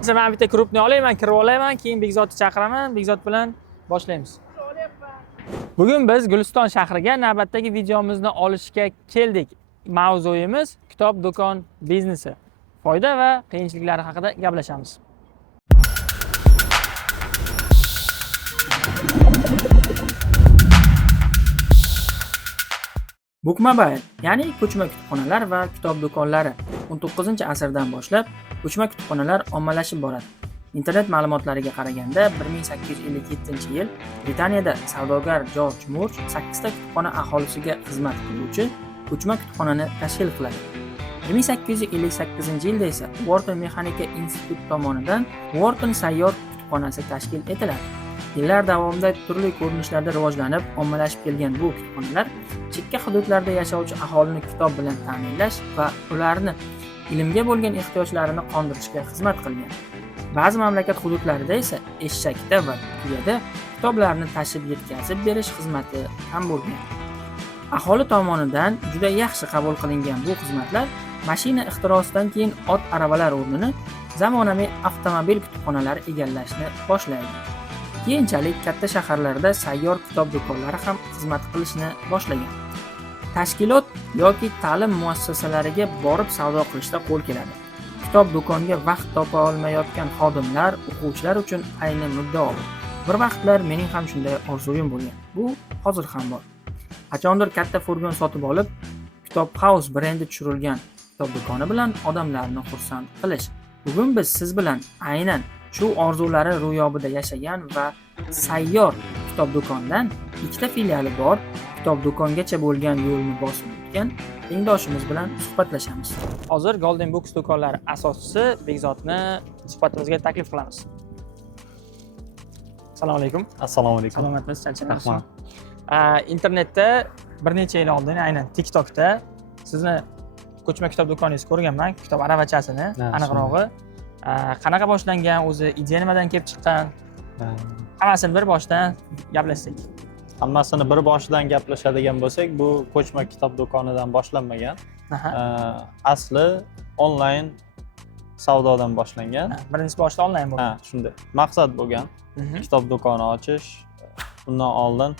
Mesela men bitta krupni olayman, kirib olayman, keyin Bekzodni chaqiraman, Bekzod bilan boshlaymiz. Bugun biz Guliston shahriga navbatdagi videomizni olishga keldik. Mavzuyimiz kitob do'kon biznesi. Foyda va qiyinchiliklari haqida gaplashamiz. Bookmobile, ya'ni ko'chma kutubxonalar va kitob do'konlari 19-asrdan boshlab ko'chma kutubxonalar ommalashib boradi. Internet ma'lumotlariga qaraganda 1857-yil Britaniyada savdogar Jorj Murch 8 ta kutubxona aholisiga xizmat qiluvchi ko'chma kutubxonani tashkil qiladi. 1858-yilda esa Wharton Mexanika instituti tomonidan Wharton sayyor kutubxonasi tashkil etiladi. Yillar davomida turli ko'rinishlarda rivojlanib, ommalashib kelgan bu kutubxonalar chekka hududlarda yashovchi aholini kitob bilan ta'minlash va ularni ilmga bo'lgan ehtiyojlarini qondirishga xizmat qilgan. Ba'zi mamlakat hududlarida esa eshakda va tuyada kitoblarni tashib yetkazib berish xizmati ham bo'lgan. Aholi tomonidan juda yaxshi qabul qilingan bu xizmatlar mashina ixtirosidan keyin ot aravalar o'rnini zamonaviy avtomobil kutubxonalari egallashni boshlaydi. Keyinchalik katta shaharlarda sayyor kitob do'konlari ham xizmat qilishni boshlagan. Tashkilot yoki ta'lim muassasalariga borib savdo qilishda qo'l keladi. Kitob do'konga vaqt topa olmayotgan xodimlar, o'quvchilar uchun ayni muddao. Bir vaqtlar mening ham shunday orzuyim bo'lgan. Bu hozir ham bor. Qachondir katta furgon sotib olib, Kitob House brendi tushirilgan kitob do'koni bilan odamlarni xursand qilish. Bugun biz siz bilan aynan shu orzulari ro'yobida yashagan va sayyor kitob do'kondan ikkita filiali bor kitob do'kongacha bo'lgan yo'lni bosib o'tgan tengdoshimiz bilan suhbatlashamiz. Hozir Golden Books do'konlari asoschisi Bekzodni suhbatimizga taklif qilamiz. Assalomu alaykum. Assalomu alaykum. Salomatmisiz, charchamaysiz? Internetda bir necha yil oldin aynan TikTokda sizni ko'chma kitob do'koningizni ko'rganman, kitob aravachasini, aniqrog'i. Qanaqa boshlangan, o'zi ideya nimadan kelib chiqqan? Hammasini bir boshdan gaplashsak. Hammasini bir boshidan gaplashadigan bo'lsak, bu ko'chma kitob do'konidan boshlanmagan. Asli onlayn savdodan boshlangan. Birinchi boshda onlayn bo'lgan. Ha, shunday. Maqsad bo'lgan kitob do'koni ochish. Undan oldin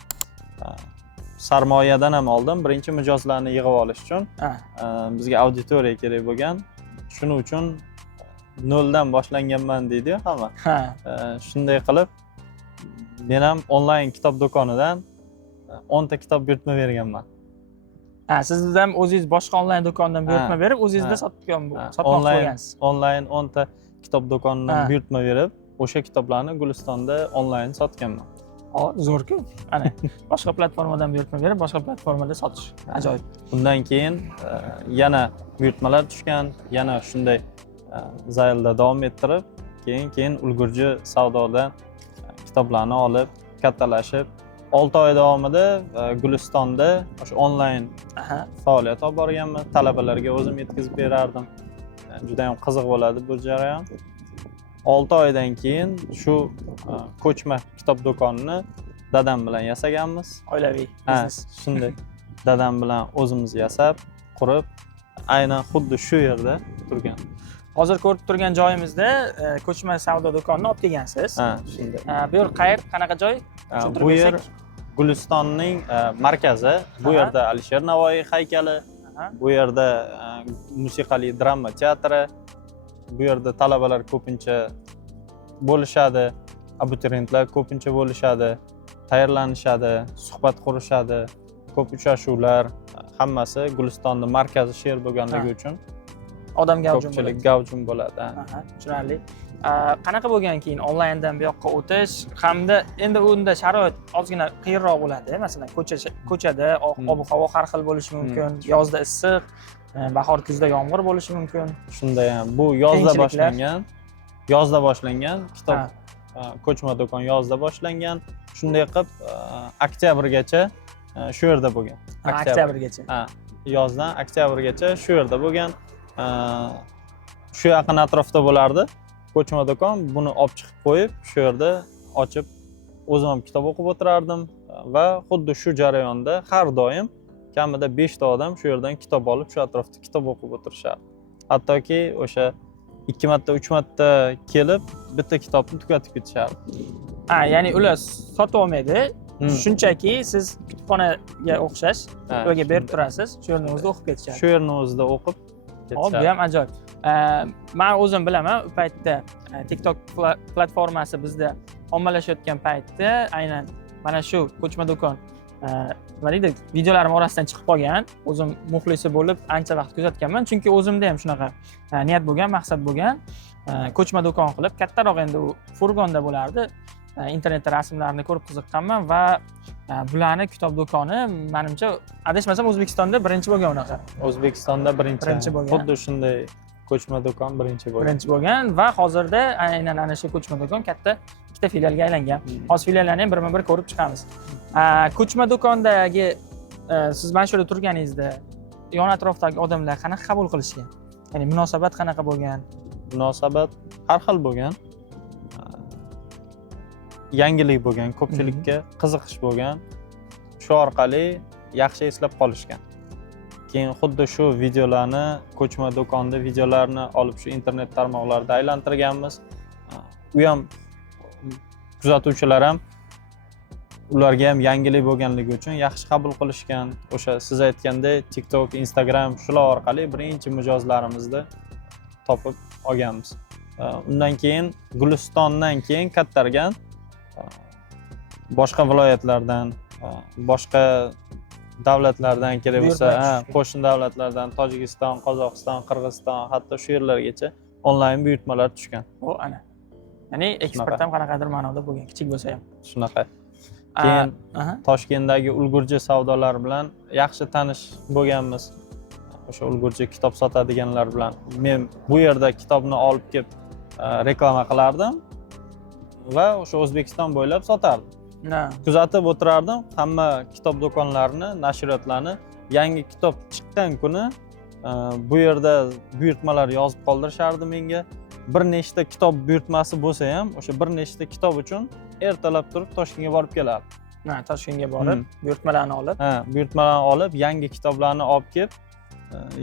sarmoyadan ham oldin birinchi mijozlarni yig'ib olish uchun bizga auditoriya kerak bo'lgan. Shuning uchun noldan boshlanganman deydi hamma. Shunday qilib men ham onlayn kitob do'konidan 10 ta kitob buyurtma berganman. Siz ham o'zingiz boshqa onlayn do'kondan buyurtma berib, o'zingizda sotmoqchi bo'lgansiz. Onlayn 10 ta kitob do'konidan buyurtma berib, o'sha kitoblarni Gulistonda onlayn sotganman. Zo'r-ku. Ana, boshqa platformadan buyurtma berib, boshqa platformada sotish. Ajoyib. Undan keyin yana buyurtmalar tushgan, yana shunday zaylda davom ettirib, keyin ulgurji savdodan kitoblarni olib, kattalashib, 6 oy davomida Gulistonda o'sha onlayn faoliyat olib borganman. Talabalarga o'zim yetkazib berardim. Juda ham qiziq bo'ladi bu jarayon. 6 oydan keyin shu ko'chma kitob do'konini dadam bilan yasaganmiz. Oilaviy biznes. Shunday. Dadam bilan o'zimiz yasab, qurib, aynan xuddi shu yerda turgan. Hozir ko'rib turgan joyimizda ko'chma savdo do'konini olib kelgansiz. Shunday. Bu yer qayer, qanaqa joy? Bu yer Gulistonning markazi. Bu yerda Alisher Navoiy haykali, bu yerda musiqali drama teatri, bu yerda talabalar ko'pincha bo'lishadi, abituriyentlar ko'pincha bo'lishadi, tayyorlanishadi, suhbat qurishadi, ko'p uchrashuvlar, hammasi Gulistonning markazi she'r bo'lganligi uchun odam gavjum ko'pchilik gavjum bo'ladi. Tushunarli. Qanaqa bo'lgan keyin onlayndan bu yoqqa o'tish hamda endi unda sharoit ozgina qiyinroq bo'ladi. Masalan, ko'chada ob-havo har xil bo'lishi mumkin, yozda issiq, bahor kuzda yomg'ir bo'lishi mumkin. Shunday ham bu yozda boshlangan kitob ko'chma do'kon yozda boshlangan. Shunday qilib oktyabrgacha shu yerda bo'lgan. Oktyabrgacha. Yozdan oktyabrgacha shu yerda bo'lgan. Shu yaqin atrofda bo'lardi ko'chma do'kon. Buni olib chiqib qo'yib, shu yerda ochib o'zim ham kitob o'qib o'tirardim va xuddi shu jarayonda har doim kamida 5 ta odam shu yerdan kitob olib, shu atrofda kitob o'qib o'tirishardi. Hattoki o'sha 2 marta 3 marta kelib bitta kitobni tugatib ketishardi. Ya'ni ular sotib olmaydi. Shunchaki siz kutubxonaga o'xshash ularga berib turasiz, shu yerning o'zida o'qib ketishadi. Shu yerning o'zida o'qib Hop, bu ham ajoyib. Men o'zim bilaman, u paytda TikTok platformasi bizda ommalashayotgan paytda aynan mana shu ko'chma do'kon nima deydi, videolarim orasidan chiqib qolgan. O'zim muxlisi bo'lib ancha vaqt kuzatganman, chunki o'zimda ham shunaqa niyat bo'lgan, maqsad bo'lgan. Ko'chma do'kon qilib, kattaroq endi u furgonda bo'lardi. Internetda rasmlarini ko'rib qiziqqanman va bularni kitob do'koni menimcha adashmasam O'zbekistonda birinchi bo'lgan unaqa. O'zbekistonda birinchi bo'lgan. Xuddi shunday ko'chma do'kon birinchi bo'lgan va hozirda aynan ana shu ko'chma do'kon katta ikkita filialga aylangan. Hozir filiallarni ham birma-bir ko'rib chiqamiz. Ko'chma do'kondagi siz mana shu yerda turganingizda yon atrofdagi odamlar qanaqa qabul qilishgan? Ya'ni munosabat qanaqa bo'lgan? Munosabat har xil bo'lgan. Yangilik bo'lgan, ko'pchilikka qiziqish bo'lgan. Shu orqali yaxshi eslab qolishgan. Keyin xuddi shu videolarni, ko'chma do'konda videolarni olib shu internet tarmoqlarida aylantirganmiz. U ham kuzatuvchilar ham ularga ham yangilik bo'lganligi uchun yaxshi qabul qilishgan. O'sha siz aytgandek TikTok, Instagram shular orqali birinchi mijozlarimizni topib olganmiz. Undan keyin Gulistondan keyin kattargan boshqa viloyatlardan, boshqa davlatlardan kerak bo'lsa, qo'shni davlatlardan, Tojikiston, Qozog'iston, Qirg'iziston, hatto shu yerlargacha onlayn buyurtmalar tushgan. O ana. Ya'ni eksport ham qanaqadir ma'noda bo'lgan, kichik bo'lsa ham. Shunaqa. Keyin Toshkentdagi ulgurji savdolar bilan yaxshi tanish bo'lganmiz. O'sha ulgurji kitob sotadiganlar bilan. Men bu yerda kitobni olib kelib reklama qilardim va o'sha O'zbekiston bo'ylab sotardim. Kuzatib o'tirardim, hamma kitob do'konlarini, nashriyotlarni yangi kitob chiqqan kuni bu yerda buyurtmalar yozib qoldirishardi menga. Bir nechta kitob buyurtmasi bo'lsa ham, o'sha bir nechta kitob uchun ertalab turib Toshkentga borib kelardim. Toshkentga borib, buyurtmalarni olib, buyurtmalarni olib, yangi kitoblarni olib kelib,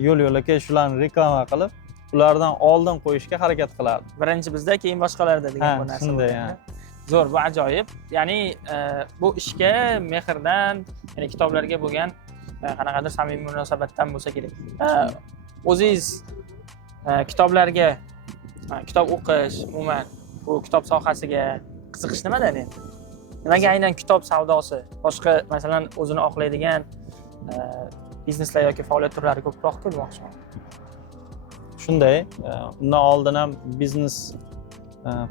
yo'l-yo'lakay shularni reklama qilib, ulardan oldin qo'yishga harakat qilardim. Birinchi bizda, keyin boshqalarda degan bu narsa. Shunday. Zo'r, bu ajoyib. Ya'ni bu ishga mehrdan, ya'ni kitoblarga bo'lgan qanaqadir samimiy munosabatdan bo'lsa kerak. O'zingiz kitoblarga, kitob o'qish, umuman bu kitob sohasiga qiziqish nimadan endi? Nimaga aynan kitob savdosi, boshqa masalan o'zini oqlaydigan bizneslar yoki faoliyat turlari ko'proq-ku demoqchiman. Shunday, undan oldin ham biznes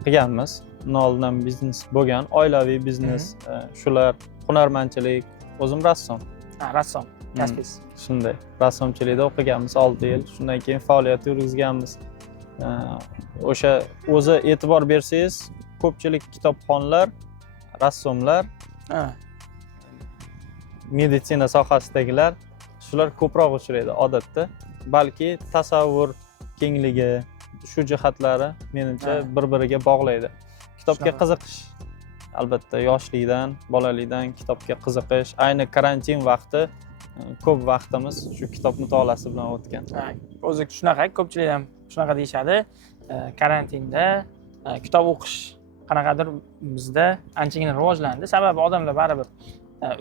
qilganmiz. Undan oldin ham biznes bo'lgan, oilaviy biznes, shular, hunarmandchilik, o'zim rassom. Rassom, kasbingiz. Shunday, rassomchilikda o'qiganmiz 6 yil, shundan keyin faoliyat yurgizganmiz. O'sha o'zi e'tibor bersangiz, ko'pchilik kitobxonlar, rassomlar, meditsina sohasidagilar shular ko'proq uchraydi odatda. Balki tasavvur kengligi, shu jihatlari menimcha bir-biriga bog'laydi. Kitobga qiziqish, albatta yoshlikdan, bolalikdan kitobga qiziqish, ayni karantin vaqti ko'p vaqtimiz shu kitob mutolaasi bilan o'tgan. O'zi shunaqa, ko'pchilik ham shunaqa deyishadi. Karantinda kitob o'qish qanaqadir bizda anchagina rivojlandi. Sababi odamlar baribir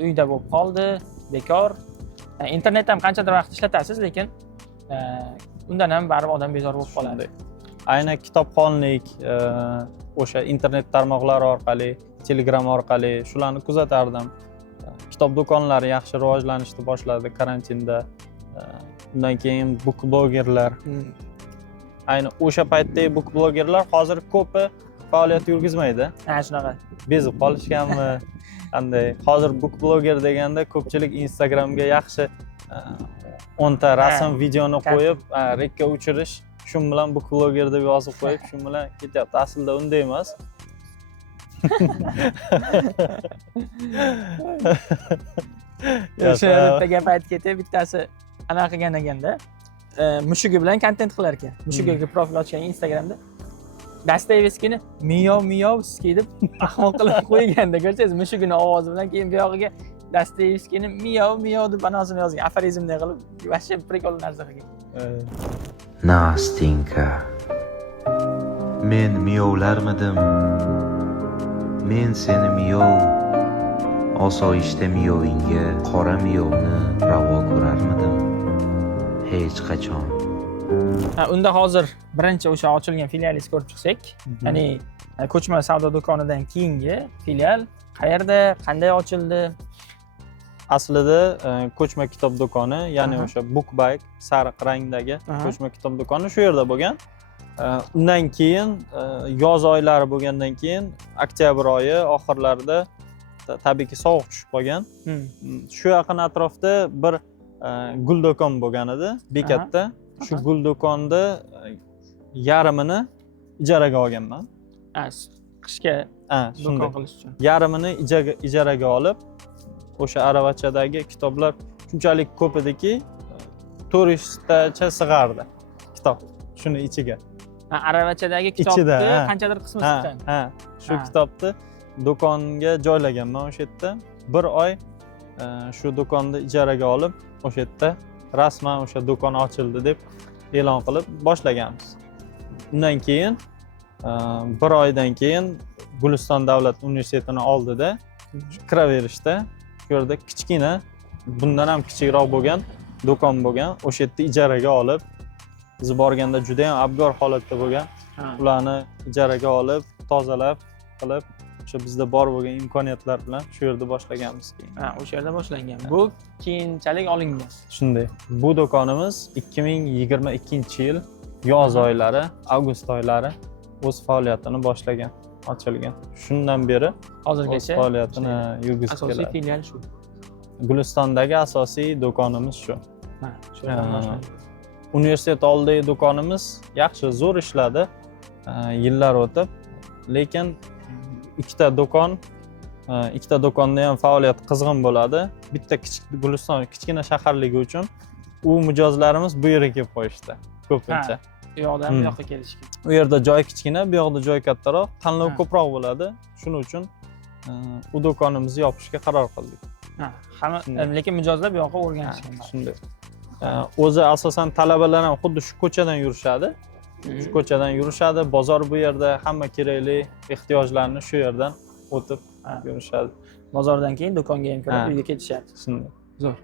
uyda bo'lib qoldi, bekor. Internetda ham qanchadir vaqt ishlatasiz, lekin undan ham baribir odam bezor bo'lib qoladi. Aynan kitobxonlik, o'sha internet tarmoqlari orqali, Telegram orqali shularni kuzatardim. Kitob do'konlari yaxshi rivojlanishni boshladi karantinda. Undan keyin book blogerlar. Ayni o'sha paytdagi book blogerlar hozir ko'pi faoliyat yurgizmaydi. Shunaqa. Bezib qolishganmi? Qanday? Hozir book bloger deganda ko'pchilik Instagramga yaxshi 10 ta rasm, videoni qo'yib, rekka uchirish, shu bilan book bloger deb yozib qo'yib, shu bilan ketyapti. Aslida unday emas. O'sha bitta gap aytib ketay, bittasi anaqa qilgan ekanda, mushugi bilan kontent qilar ekan. Mushugiga profil ochgan Instagramda. Dostoyevskiyni miyov deb ahmoq qilib qo'yganda, ko'rsangiz, mushugini ovozi bilan keyin bu yog'iga Dostoyevskiyni miyov deb anosini yozgan, aforizmday qilib, vashshe prikol narsa qilgan. Nastinka. Men miyovlarmidim? Men seni miyov, osoyishta miyovingga qora miyovni ravo ko'rarmidim? Hech qachon. Unda hozir birinchi o'sha ochilgan filialingizni ko'rib chiqsak, ya'ni ko'chma savdo do'konidan keyingi filial qayerda, qanday ochildi? Aslida ko'chma kitob do'koni, ya'ni Aha. o'sha Bookbike sariq rangdagi Aha. ko'chma kitob do'koni shu yerda bo'lgan. Undan keyin yoz oylari bo'lgandan keyin oktyabr oyi oxirlarida tabiiyki sovuq tushib qolgan. Shu yaqin atrofda bir gul do'kon bo'lgan edi bekatda. Shu gul do'konni yarmini ijaraga olganman. Qishga Shunday. do'kon qilish uchun. Yarmini ijaraga olib, o'sha aravachadagi kitoblar shunchalik ko'p ediki, 400 tacha sig'ardi kitob shuni ichiga. Aravachadagi Ichida, kitobni ha. qanchadir qismi Ha, chiqqan. ha. Shu Ha. kitobni do'konga joylaganman o'sha yerda. Bir oy shu do'konni ijaraga olib, o'sha yerda rasman o'sha do'kon ochildi deb e'lon qilib boshlaganmiz. Undan keyin bir oydan keyin Guliston davlat universitetini oldida kiraverishda shu yerda kichkina, bundan ham kichikroq bo'lgan do'kon bo'lgan. O'sha yerda ijaraga olib, biz borganda juda ham abgor holatda bo'lgan. Ularni ijaraga olib, tozalab qilib, o'sha bizda bor bo'lgan imkoniyatlar bilan shu yerda boshlaganmiz keyin. O'sha yerda boshlangan. Bu keyinchalik olingan. Shunday. Bu do'konimiz 2022-yil yoz oylari, avgust oylari o'z faoliyatini boshlagan, ochilgan. Shundan beri o'z Hozirgacha faoliyatini yurgizib asosiy keladi. filial shu. Gulistondagi asosiy do'konimiz shu. Shu yerdan Ha. boshlangan. Universitet oldidagi do'konimiz yaxshi, zo'r ishladi yillar o'tib, lekin ikkita do'konda ham faoliyat qizg'in bo'ladi. Bitta kichik Guliston kichkina shaharligi uchun u mijozlarimiz bu yerga kelib qo'yishdi ko'pincha. Bu yoqdan bu yoqqa kelishgan. U yerda joy kichkina, bu yoqda joy kattaroq, tanlov Ha. ko'proq bo'ladi. Shuning uchun u do'konimizni yopishga qaror qildik. Hamma lekin mijozlar bu yoqqa o'rganishgan. Shunday. O'zi asosan talabalar ham xuddi shu ko'chadan yurishadi. Shu ko'chadan yurishadi, bozor bu yerda, hamma kerakli ehtiyojlarni shu yerdan o'tib yurishadi. Bozordan keyin do'konga ham kirib, Ha. uyga ketishadi. Shunday. Zo'r.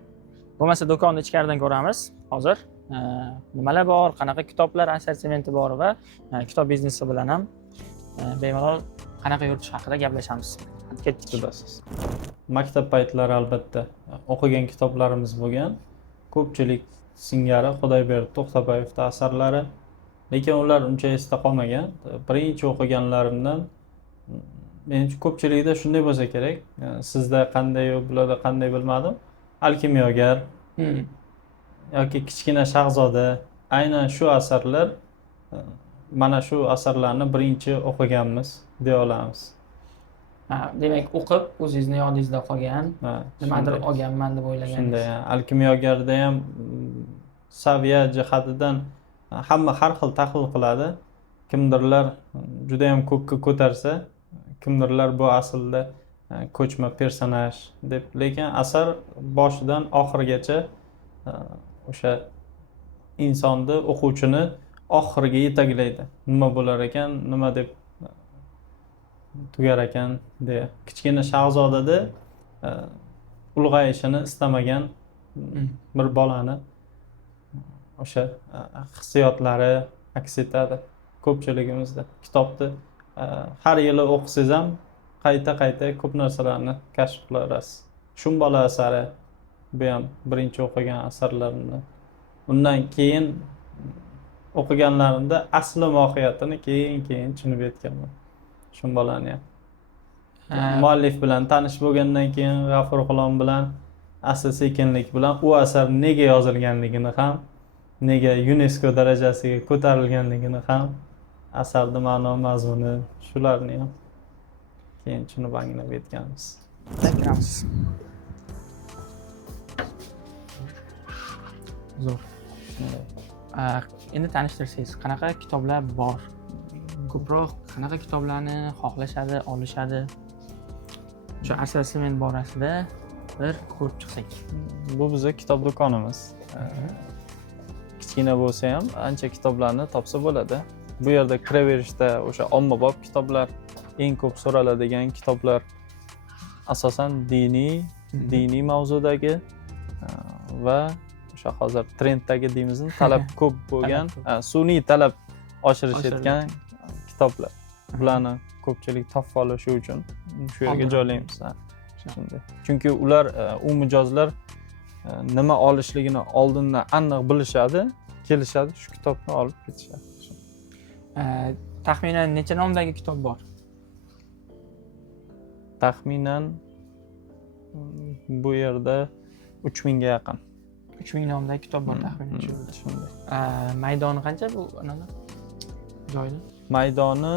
Bo'lmasa do'konni ichkaridan ko'ramiz hozir. Nimalar bor, qanaqa kitoblar assortimenti bor va kitob biznesi bilan ham bemalol qanaqa yuritish haqida gaplashamiz. Hadi ketdik. Judasiz. Maktab paytlari albatta o'qigan kitoblarimiz bo'lgan. Ko'pchilik singari Xudoyberdi To'xtaboyevning asarlari, lekin ular uncha esda qolmagan. Birinchi o'qiganlarimdan menimcha ko'pchilikda shunday bo'lsa kerak. Sizda qanday, bularda qanday bilmadim. Alkimiyogar yoki Kichkina shahzoda, aynan shu asarlar, mana shu asarlarni birinchi o'qiganmiz deya olamiz. Demak, o'qib o'zingizni yodingizda qolgan, nimadir shunday. olganman deb o'ylagansiz. Shunday, alkimiyogarda ham saviya jihatidan hamma har xil tahlil qiladi. Kimdirlar juda ham ko'kka ko'tarsa, kimdirlar bu aslida ko'chma personaj deb, lekin asar boshidan oxirigacha o'sha insonni, o'quvchini oxiriga yetaklaydi. Nima bo'lar ekan, nima deb tugar ekan deya. Kichkina shahzodada ulg'ayishini istamagan bir bolani o'sha hissiyotlari aks etadi ko'pchiligimizda. Kitobni har yili o'qisangiz ham qayta ko'p narsalarni kashf qilarsiz. Shun bola asari bu ham birinchi o'qigan asarlarimdan. Undan keyin o'qiganlarimda asli mohiyatini keyin tushunib yetganman. Shun bolani ham. Muallif bilan tanish bo'lgandan keyin G'afur G'ulom bilan asta-sekinlik bilan u asar nega yozilganligini ham, nega UNESCO darajasiga ko'tarilganligini ham, asarning ma'no mazmuni shularni ham keyin tushunib anglab yetganmiz. Kiramiz. Zo'r. Endi tanishtirsangiz, qanaqa kitoblar bor? Ko'proq qanaqa kitoblarni xohlashadi, olishadi? Shu assortiment borasida bir ko'rib chiqsak. Bu bizning kitob do'konimiz. Kichkina bo'lsa ham ancha kitoblarni topsa bo'ladi. Bu yerda kiraverishda o'sha ommabop kitoblar, eng ko'p so'raladigan kitoblar asosan diniy mavzudagi va o'sha hozir trenddagi deymizmi, talab ko'p bo'lgan, sun'iy talab oshirishayotgan kitoblar. Bularni ko'pchilik topib olishi uchun shu yerga joylaymiz. Shunday. Chunki ular u mijozlar nima olishligini oldindan aniq bilishadi, kelishadi, shu kitobni olib ketishadi. Taxminan necha nomdagi kitob bor? Taxminan bu yerda 3000 ga yaqin. 3000 nomdagi kitob bor taxminan shu yerda. Shunday. Maydoni qancha bu joyni? Maydoni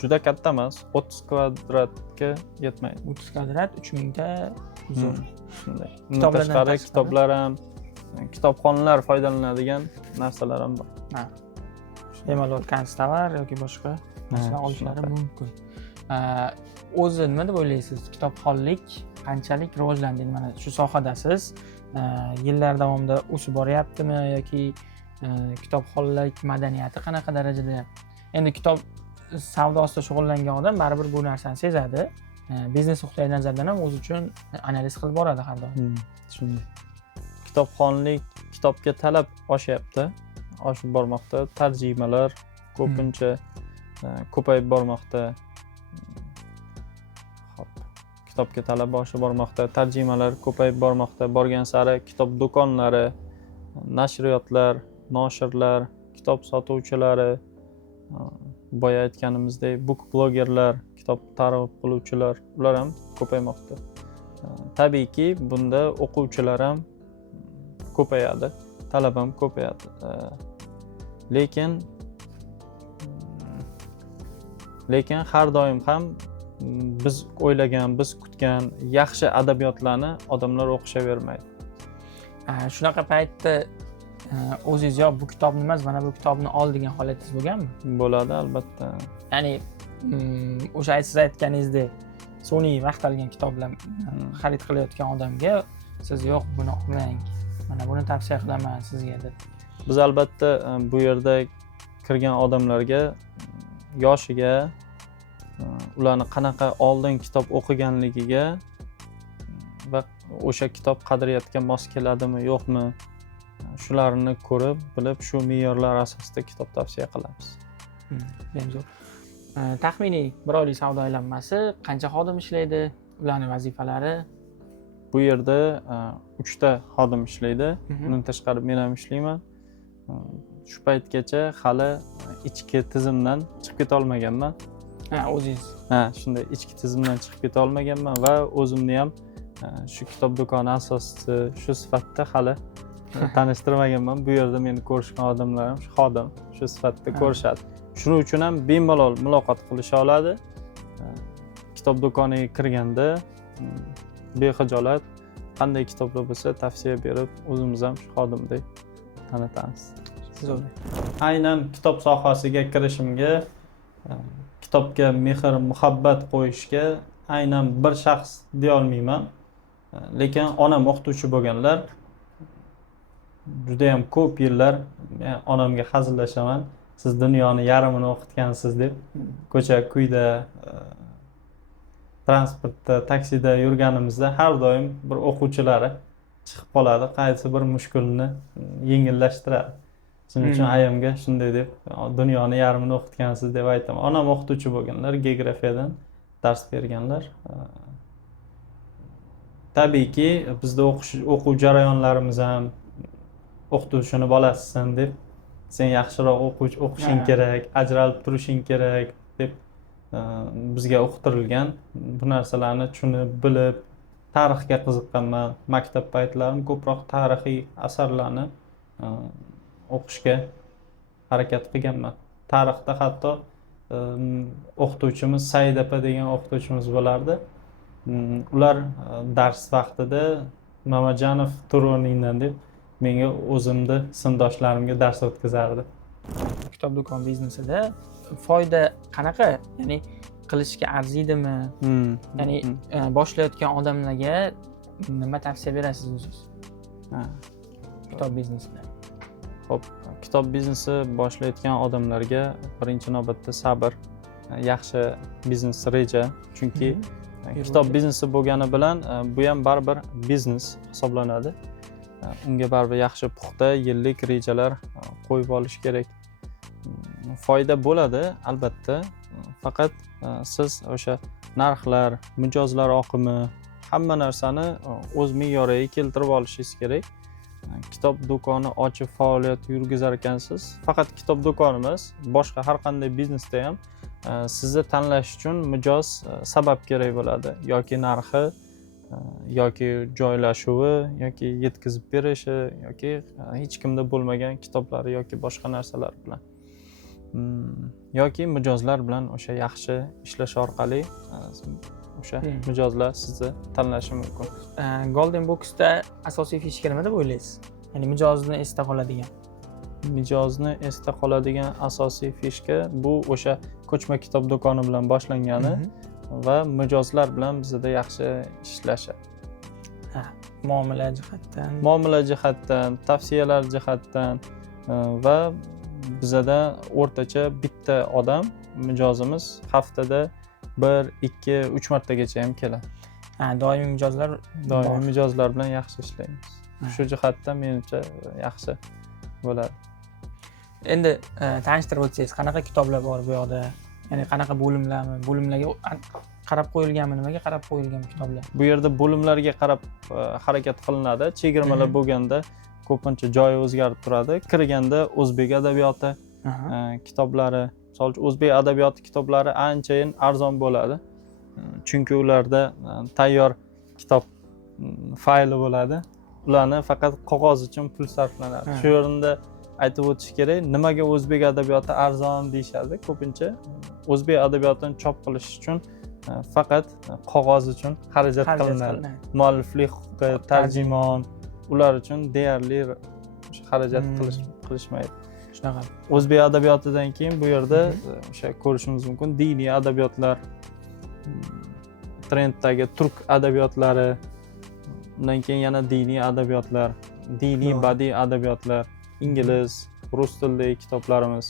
juda katta emas, 30 kvadratga yetmaydi. 30 kvadrat 3000 ta zo'r. Shunday. Kitoblardan Tashqari kitoblar ham, kitobxonlar foydalanadigan narsalar ham bor. Bemalol konstovar yoki boshqa narsalar olishlari mumkin. O'zi nima deb o'ylaysiz? Kitobxonlik qanchalik rivojlandi? Mana shu sohadasiz, yillar davomida o'sib boryaptimi yoki kitobxonlik madaniyati qanaqa darajada? Endi kitob savdosida shug'ullangan odam baribir bu narsani sezadi. Biznes nuqtai nazardan ham o'zi uchun analiz qilib boradi har doim. Shunday. Kitobxonlik, kitobga talab oshyapti, oshib bormoqda. Tarjimalar ko'pincha ko'payib bormoqda. Kitobga talab oshib bormoqda, tarjimalar ko'payib bormoqda. Borgan sari kitob do'konlari, nashriyotlar, noshirlar, kitob sotuvchilari, boya aytganimizdek book blogerlar, kitob targ'ib qiluvchilar, ular ham ko'paymoqda. Tabiiyki, bunda o'quvchilar ham ko'payadi, talab ham ko'payadi. Lekin har doim ham biz o'ylagan, biz kutgan yaxshi adabiyotlarni odamlar o'qishavermaydi. Shunaqa paytda o'zingiz yo bu kitobni emas, mana bu kitobni ol degan holatingiz bo'lganmi? Bo'ladi, albatta. Ya'ni o'sha siz aytganingizdek sun'iy vaqtalgan kitoblar xarid qilayotgan odamga siz yo'q buni olmang, mana buni tavsiya qilaman sizga deb. Biz albatta bu yerda kirgan odamlarga yoshiga, ularni qanaqa oldin kitob o'qiganligiga va o'sha kitob qadriyatga mos keladimi yo'qmi, shularni ko'rib, bilib, shu me'yorlar asosida kitob tavsiya qilamiz. Bemalol. Taxminiy bir oylik savdo aylanmasi qancha xodim ishlaydi? Ularning vazifalari? Bu yerda 3 ta xodim ishlaydi. Undan tashqari men ham ishlayman. Shu paytgacha hali ichki tizimdan chiqib keta olmaganman. O'zingiz? Shunday ichki tizimdan chiqib keta olmaganman va o'zimni ham shu kitob do'koni asoschisi shu sifatda hali tanishtirmaganman. Bu yerda meni ko'rishgan odamlar ham shu xodim shu sifatda ko'rishadi. Shuning uchun ham bemalol muloqot qilisha oladi. Kitob do'koniga kirganda bexijolat qanday kitoblar bo'lsa tavsiya berib, o'zimiz ham shu xodimdek tanitamiz. Aynan kitob sohasiga kirishimga, kitobga mehr, muhabbat qo'yishga aynan bir shaxs deya olmayman. Lekin onam o'qituvchi bo'lganlar, juda ham ko'p yillar men onamga hazillashaman. Siz dunyoni yarmini o'qitgansiz deb. Ko'cha-kuyda, transportda, taksida yurganimizda har doim bir o'quvchilari chiqib qoladi, qaysi bir mushkulni yengillashtiradi. Shuning uchun ayamga shunday deb, dunyoni yarmini o'qitgansiz deb aytaman. Onam o'qituvchi bo'lganlar, geografiyadan dars berganlar. Tabiiyki, bizda o'quv jarayonlarimiz ham o'qituvchini bolasisan deb, sen yaxshiroq o'qishing kerak, ajralib turishing kerak deb bizga o'qitilgan. Bu narsalarni tushunib, bilib, tarixga qiziqqanman. Maktab paytlarim ko'proq tarixiy asarlarni o'qishga harakat qilganman. Tarixda hatto o'qituvchimiz Said opa degan o'qituvchimiz bo'lardi. Ular dars vaqtida Mamajonov Turonindan deb menga o'zimni sinfdoshlarimga dars o'tkazardi. Kitob do'kon biznesida foyda qanaqa? Ya'ni qilishga arziydimi? Ya'ni boshlayotgan odamlarga nima tavsiya berasiz o'zingiz? Kitob biznesida. Xo'p, kitob biznesi boshlayotgan odamlarga birinchi navbatda sabr, yaxshi biznes reja, chunki kitob biznesi bo'lgani bilan bu ham baribir biznes hisoblanadi. Unga baribir yaxshi puxta yillik rejalar qo'yib olish kerak. Foyda bo'ladi albatta, faqat siz o'sha narxlar, mijozlar oqimi, hamma narsani o'z me'yoriga keltirib olishingiz kerak. Kitob do'koni ochib faoliyat yurgizar ekansiz, faqat kitob do'koni emas, boshqa har qanday biznesda ham sizni tanlash uchun mijoz sabab kerak bo'ladi, yoki narxi, yoki joylashuvi, yoki yetkazib berishi, yoki hech kimda bo'lmagan kitoblari yoki boshqa narsalar bilan, yoki mijozlar bilan o'sha yaxshi ishlash orqali o'sha mijozlar sizni tanlashi mumkin. Golden Box'da asosiy fishka nima deb o'ylaysiz? Ya'ni mijozni esda qoladigan. Mijozni esda qoladigan asosiy fishka bu o'sha ko'chma kitob do'koni bilan boshlangani va mijozlar bilan bizda yaxshi ishlashi. Muomala jihatdan. Muomala jihatdan, tavsiyalar jihatdan va bizda o'rtacha bitta odam mijozimiz haftada 1, 2, 3 martagacha ham keladi. Doimiy mijozlar Doimiy mijozlar bilan yaxshi ishlaymiz. Shu jihatdan menimcha yaxshi bo'ladi. Endi tanishtirib o'tsangiz, qanaqa kitoblar bor bu yoqda? Ya'ni qanaqa bo'limlarmi? Bo'limlarga qarab qo'yilganmi? Nimaga qarab qo'yilgan kitoblar? Bu yerda bo'limlarga qarab harakat qilinadi. Chegirmalar bo'lganda ko'pincha joyi o'zgarib turadi. Kirganda o'zbek adabiyoti kitoblari, misol uchun o'zbek adabiyoti kitoblari anchayin arzon bo'ladi. Chunki ularda tayyor kitob fayli bo'ladi. Ularni faqat qog'oz uchun pul sarflanadi. Shu o'rinda aytib o'tish kerak, nimaga o'zbek adabiyoti arzon deyshadi? Ko'pincha o'zbek adabiyotini chop qilish uchun faqat qog'oz uchun xarajat qilinadi. Mualliflik huquqi, tarjimon, ular uchun deyarli xarajat qilishmaydi. Shunaqa. O'zbek adabiyotidan keyin bu yerda o'sha ko'rishimiz mumkin diniy adabiyotlar, trenddagi turk adabiyotlari, undan keyin yana diniy adabiyotlar, diniy badiiy adabiyotlar, ingliz, rus tilidagi kitoblarimiz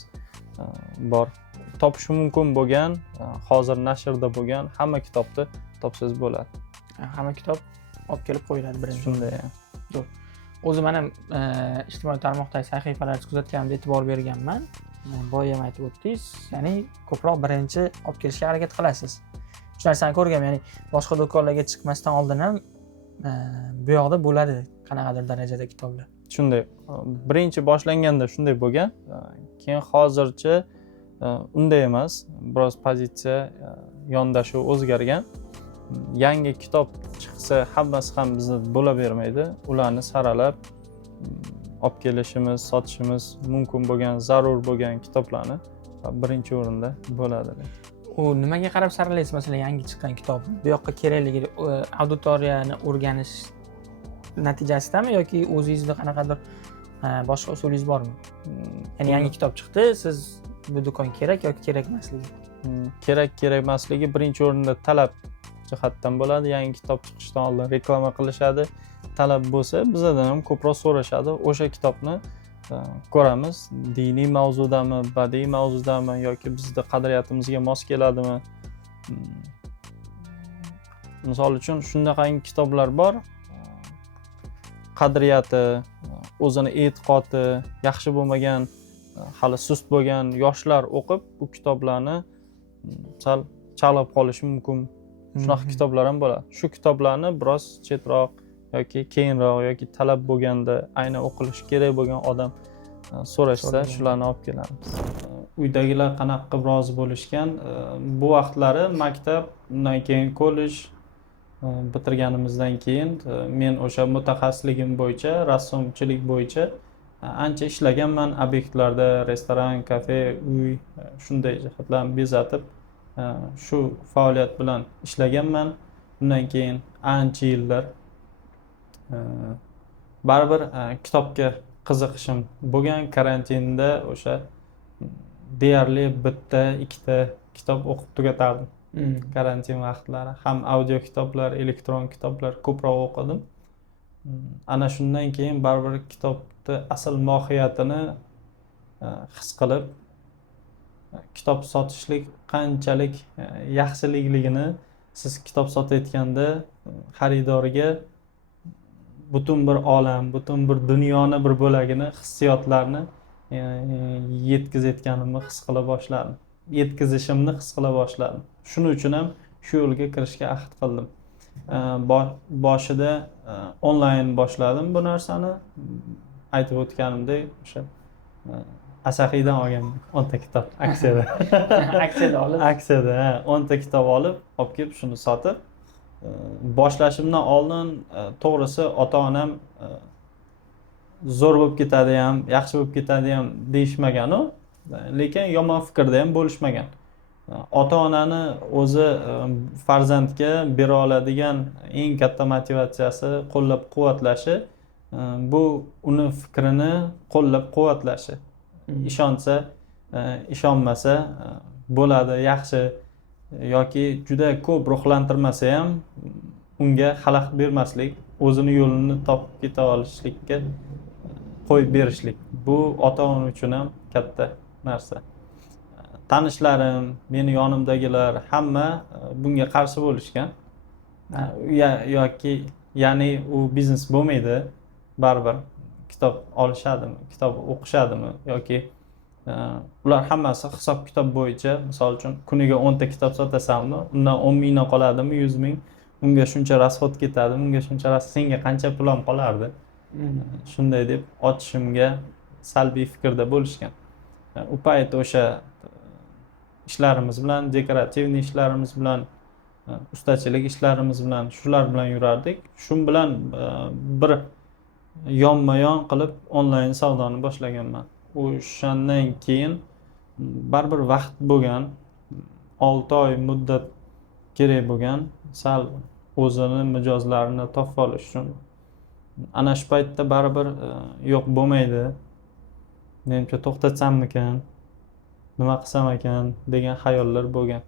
bor. Topish mumkin bo'lgan, hozir nashrda bo'lgan hamma kitobni topsangiz bo'ladi. Hamma kitob olib kelib qo'yiladi birinchi. Shunday. O'zim ham ijtimoiy tarmoqdagi sahifalarni kuzatganimda e'tibor berganman. Boya ham aytib o'tdingiz, ya'ni ko'proq birinchi olib kelishga harakat qilasiz. Shu narsani ko'rganman, ya'ni boshqa do'konlarga chiqmasdan oldin ham bu yoqda bo'ladi qanaqadir darajada kitoblar. Shunday. Birinchi boshlanganda shunday bo'lgan, keyin hozircha unday emas. Biroz pozitsiya yondashuv o'zgargan. Yangi kitob chiqsa hammasi ham bizda bo'la bermaydi. Ularni saralab olib kelishimiz, sotishimiz mumkin bo'lgan, zarur bo'lgan kitoblarni birinchi o'rinda bo'ladi. U nimaga qarab saralaysiz, masalan, yangi chiqqan kitob? Bu yoqqa kerakligi auditoriyani o'rganish natijasidami yoki o'zingizda qanaqadir boshqa usulingiz bormi? Ya'ni yangi kitob chiqdi, siz bu do'kon kerak yoki kerak emasligi? Kerak emasligi birinchi o'rinda talab jihatdan bo'ladi. Yangi kitob chiqishdan oldin reklama qilishadi. Talab bo'lsa, bizdan ham ko'proq so'rashadi. O'sha kitobni ko'ramiz. Diniy mavzudami, badiiy mavzudami yoki bizning qadriyatimizga mos keladimi? Misol uchun shunaqangi kitoblar bor. Qadriyati, o'zini e'tiqodi yaxshi bo'lmagan, hali sust bo'lgan yoshlar o'qib bu kitoblarni sal chalg'ib qolishi mumkin. Shunaqa kitoblar ham bo'ladi. Shu kitoblarni biroz chetroq yoki keyinroq yoki talab bo'lganda, aynan o'qilishi kerak bo'lgan odam so'rashsa, shularni olib kelamiz. Uydagilar qanaqa qilib rozi bo'lishgan, bu vaqtlari maktab, undan keyin kollej bitirganimizdan keyin men o'sha mutaxassisligim bo'yicha, rassomchilik bo'yicha ancha ishlaganman. Obyektlarda, restoran, kafe, uy, shunday jihatlarni bezatib shu faoliyat bilan ishlaganman. Undan keyin ancha yillar baribir kitobga qiziqishim bo'lgan. Karantinda o'sha deyarli bitta, ikkita kitob o'qib tugatardim. Karantin vaqtlari ham audio kitoblar, elektron kitoblar ko'proq o'qidim. ana shundan keyin baribir kitobni asl mohiyatini his qilib, kitob sotishlik qanchalik yaxshiligini siz kitob sotayotganda xaridorga butun bir olam, butun bir dunyoni bir bo'lagini, hissiyotlarni yetkazayotganimni his qila boshladim. Yetkazishimni his qila boshladim. Shuning uchun ham shu yo'lga kirishga ahd qildim. Boshida onlayn boshladim bu narsani. Aytib o'tganimdek, o'sha Asahiydan olganman 10 ta kitob aksiyada. Aksiyada 10 ta kitob olib kelib shuni sotib, boshlashimdan oldin to'g'risi ota-onam zo'r bo'lib ketadi ham, yaxshi bo'lib ketadi ham deyishmagan-u, lekin yomon fikrda ham bo'lishmagan. Ota-onani o'zi farzandga bera oladigan eng katta motivatsiyasi qo'llab-quvvatlashi, bu uni fikrini qo'llab-quvvatlashi. Ishonsa, ishonmasa bo'ladi, yaxshi yoki juda ko'p ruhlantirmasa ham unga xalaqit bermaslik, o'zini yo'lini topib keta olishlikka qo'yib berishlik. Bu ota-ona uchun ham katta narsa. Tanishlarim, meni yonimdagilar hamma bunga qarshi bo'lishgan. Yoki ya'ni u biznes bo'lmaydi, baribir kitob olishadimi, kitob o'qishadimi yoki ular hammasi hisob kitob bo'yicha, misol uchun kuniga 10 ta kitob sotasanmi, undan 10 mingdan qoladimi, 100 ming, unga shuncha rasxod ketadimi, unga shuncha senga qancha pulim qolardi? Shunday deb ochishimga salbiy fikrda bo'lishgan. U payt o'sha ishlarimiz bilan, dekorativniy ishlarimiz bilan, ustachilik ishlarimiz bilan, shular bilan yurardik. Shun bilan bir yonma-yon qilib onlayn savdoni boshlaganman. O'shandan keyin baribir vaqt bo'lgan, 6 oy muddat kerak bo'lgan, sal o'zini mijozlarini topib olish uchun. Ana shu paytda baribir yo'q bo'lmaydi. Menimcha to'xtatsammikan, nima qilsam ekan degan xayollar bo'lgan.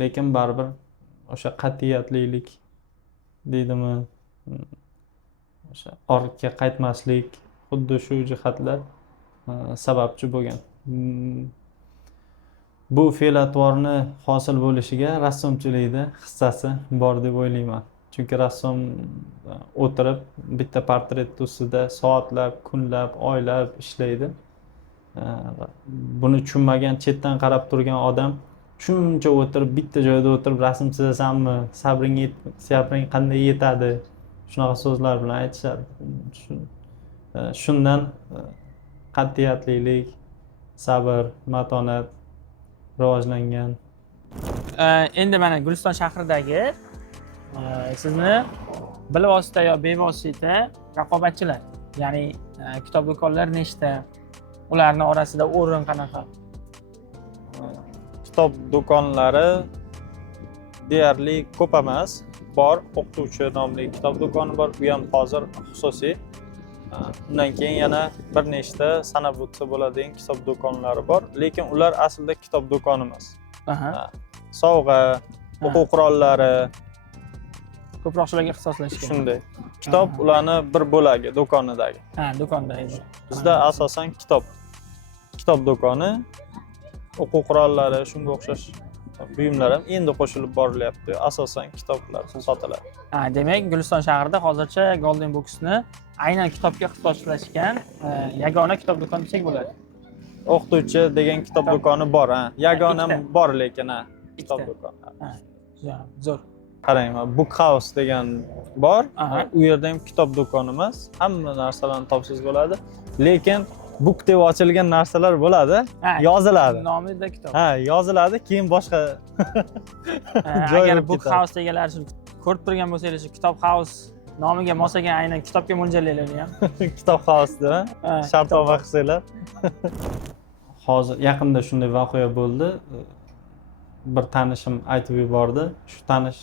Lekin baribir o'sha qat'iyatlilik deydimi, o'sha ortga qaytmaslik, xuddi shu jihatlar sababchi bo'lgan. Bu fe'l-atvorni hosil bo'lishiga rassomchilikda hissasi bor deb o'ylayman. Chunki rassom o'tirib bitta portret ustida soatlab, kunlab, oylab ishlaydi. Buni tushunmagan, chetdan qarab turgan odam shuncha o'tirib, bitta joyda o'tirib rasm chizasanmi, sabring qanday yetadi, shunaqa so'zlar bilan aytishadi. Shundan qat'iyatlilik, sabr, matonat rivojlangan. Endi mana Guliston shahridagi sizni bilvosita yo bevosita raqobatchilar, ya'ni kitob do'konlari nechta? Ularning orasida o'rin qanaqa? Kitob do'konlari deyarli ko'p emas. Bor, o'qituvchi nomli kitob do'koni bor, u ham hozir xususiy. Undan keyin yana bir nechta sanab o'tsa bo'ladigan kitob do'konlari bor, lekin ular aslida kitob do'koni emas. Sovg'a, o'quv qurollari ko'proq shularga ixtisoslashgan. Shunday. Kitob ularni bir bo'lagi do'konidagi. Do'kondagi. Bizda asosan kitob do'koni, o'quv qurollari, shunga o'xshash buyumlar ham endi qo'shilib borilyapti. Asosan kitoblar sotiladi. Demak, Guliston shahrida hozircha Golden Books'ni aynan kitobga ixtisoslashgan yagona kitob do'koni desak bo'ladi. O'qituvchi degan kitob do'koni bor, yagona bor lekin kitob do'koni. Zo'r. Qarang, Book House degan bor. U yerda ham kitob do'koni emas, hamma narsalarni topsangiz bo'ladi. Lekin book deb ochilgan narsalar bo'ladi, yoziladi. Nomida kitob. Yoziladi, keyin boshqa agar Book House deganlar shuni ko'rib turgan bo'lsangiz, Kitob House nomiga mos ekan, aynan kitobga mo'ljallangan. Kitob House'da shartnoma qilsanglar. Hozir yaqinda shunday voqea bo'ldi. Bir tanishim aytib yubordi. Shu tanish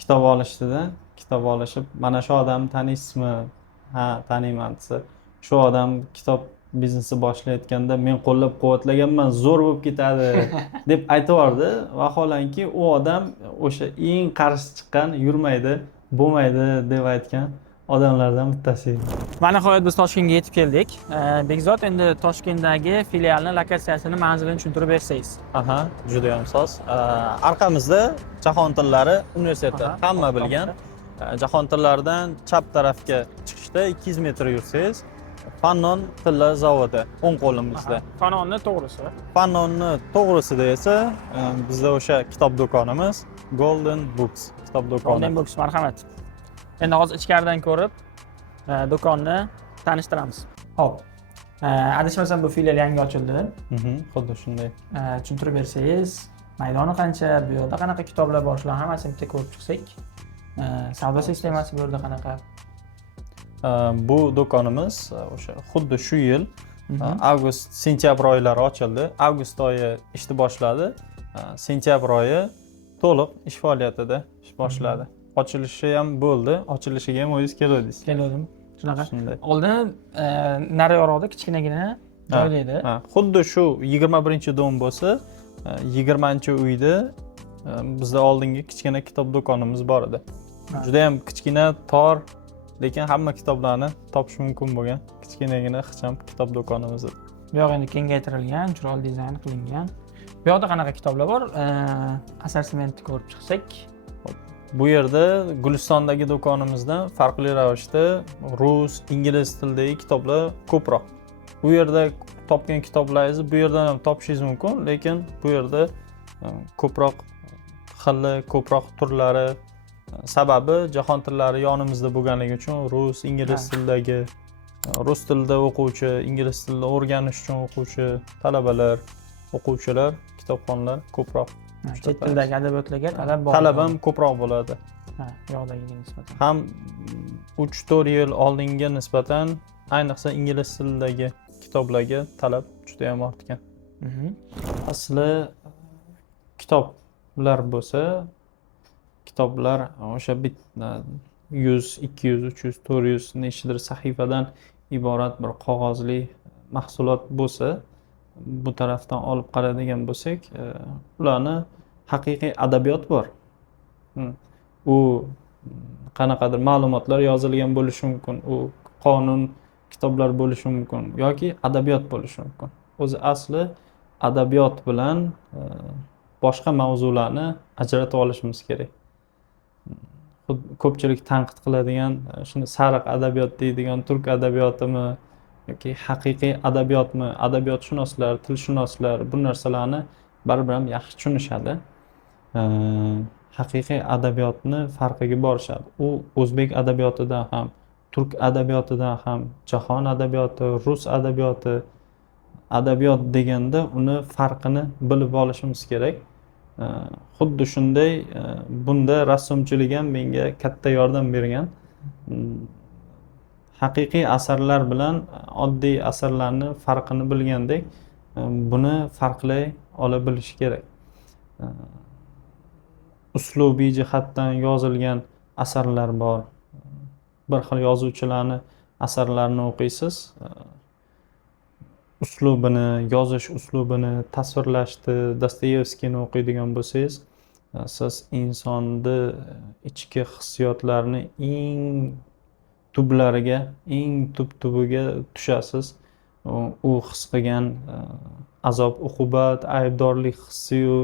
kitob olishdida, kitob olishib, mana shu odamni taniysizmi? Ha, taniyman desa. Shu odam kitob biznesi boshlayotganda men qo'llab-quvvatlaganman, zo'r bo'lib ketadi deb aytib yubordi. Vaholanki u odam o'sha eng qarshi chiqqan, yurmaydi, bo'lmaydi deb aytgan odamlardan bittasi. Va nihoyat biz Toshkentga yetib keldik. Bekzod, endi Toshkentdagi filialni lokatsiyasini, manzilini tushuntirib bersangiz. Aha, juda ham soz. Orqamizda Jahon tillari universiteti, Aha. hamma bilgan. Jahon tillaridan chap tarafga chiqishda 200 metr yursangiz, Fannon tillar zavodi o'ng qo'limizda. Fanonni to'g'risi. Fannonni to'g'risida esa bizda o'sha kitob do'konimiz Golden Books kitob do'koni. Golden Books, marhamat. Endi hozir ichkaridan ko'rib do'konni tanishtiramiz. Xo'p. Adashmasam bu filial yangi ochildi. Xuddi shunday. Tushuntirib bersangiz, maydoni qancha, bu yerda qanaqa kitoblar bor, shularni hammasini bitta ko'rib chiqsak. Savdo sistemasi bu yerda qanaqa? Bu do'konimiz o'sha xuddi shu yil avgust sentyabr oylari ochildi. Avgust oyi ishni boshladi. Sentyabr oyi to'liq ish faoliyatida ish boshladi. Ochilishi ham bo'ldi. Ochilishiga ham o'zingiz keluvdingiz. Keldim. Shunaqa. Shunday. Oldin nariroqda kichkinagina joy edi. Xuddi shu 21-dom bo'lsa, 20-uyda bizda oldingi kichkina kitob do'konimiz bor edi. Juda ham kichkina, tor, lekin hamma kitoblarni topish mumkin bo'lgan kichkinagina ixcham kitob do'konimiz edi. Bu yoq endi kengaytirilgan, chiroyli dizayn qilingan. Bu yoqda qanaqa kitoblar bor? Assortimentni ko'rib chiqsak. Bu yerda Gulistondagi do'konimizdan farqli ravishda rus, ingliz tilidagi kitoblar ko'proq. Bu yerda topgan kitoblaringizni bu yerdan ham topishingiz mumkin, lekin bu yerda ko'proq xilli, ko'proq turlari, sababi jahon tillari yonimizda bo'lganligi uchun rus, ingliz tilidagi, rus tilida o'quvchi, ingliz tilida o'rganish uchun o'quvchi talabalar, o'quvchilar, kitobxonlar ko'proq. Chet tildagi adabiyotlarga talab bor. Talab ham ko'proq bo'ladi. Ha, yoqdagiga nisbatan. Ham 3-4 yil oldinga nisbatan ayniqsa ingliz tilidagi kitoblarga talab juda ham ortgan. Asli kitoblar bo'lsa, kitoblar o'sha 100, 200, 300, 400 nechtadir sahifadan iborat bir qog'ozli mahsulot bo'lsa, bu tarafdan olib qaraydigan bo'lsak, ularni haqiqiy adabiyot bor. U qanaqadir ma'lumotlar yozilgan bo'lishi mumkin, u qonun kitoblar bo'lishi mumkin yoki adabiyot bo'lishi mumkin. O'zi asli adabiyot bilan boshqa mavzularni ajratib olishimiz kerak. Ko'pchilik tanqid qiladigan shuni sariq adabiyot deydigan turk adabiyotimi yoki haqiqiy adabiyotmi, adabiyotshunoslar, tilshunoslar bu narsalarni baribir ham yaxshi tushunishadi. Haqiqiy adabiyotni farqiga borishadi. U o'zbek adabiyotidan ham, turk adabiyotidan ham, jahon adabiyoti, rus adabiyoti, adabiyot deganda uni farqini bilib olishimiz kerak. Xuddi shunday bunda rassomchilik ham menga katta yordam bergan. Haqiqiy asarlar bilan oddiy asarlarni farqini bilgandek, buni farqlay ola bilish kerak. Uslubiy jihatdan yozilgan asarlar bor. Bir xil yozuvchilarni asarlarini o'qiysiz, uslubini, yozish uslubini, tasvirlashni, Dostoyevskiyni o'qiydigan bo'lsangiz, siz insonni ichki hissiyotlarini eng tublariga, eng tub-tubiga tushasiz. U his qilgan azob, uqubat, aybdorlik hissiyu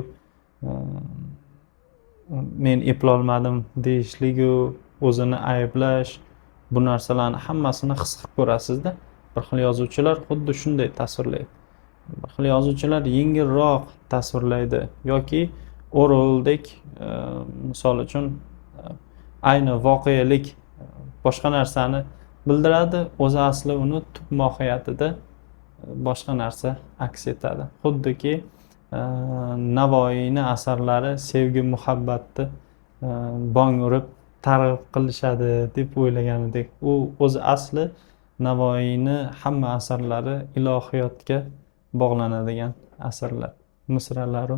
men eplolmadim deyishligu, o'zini ayblash, bu narsalarni hammasini his qilib ko'rasizda. Bir xil yozuvchilar xuddi shunday tasvirlaydi. Bir xil yozuvchilar yengilroq tasvirlaydi yoki Orwelldek, misol uchun ayni voqelik boshqa narsani bildiradi, o'zi asli uni tub mohiyatida boshqa narsa aks etadi. Xuddiki Navoiyning asarlari sevgi, muhabbatni bong urib targ'ib qilishadi deb o'ylaganidek, u o'zi asli Navoiyning hamma asarlari ilohiyotga bog'lanadigan asarlar, misralar,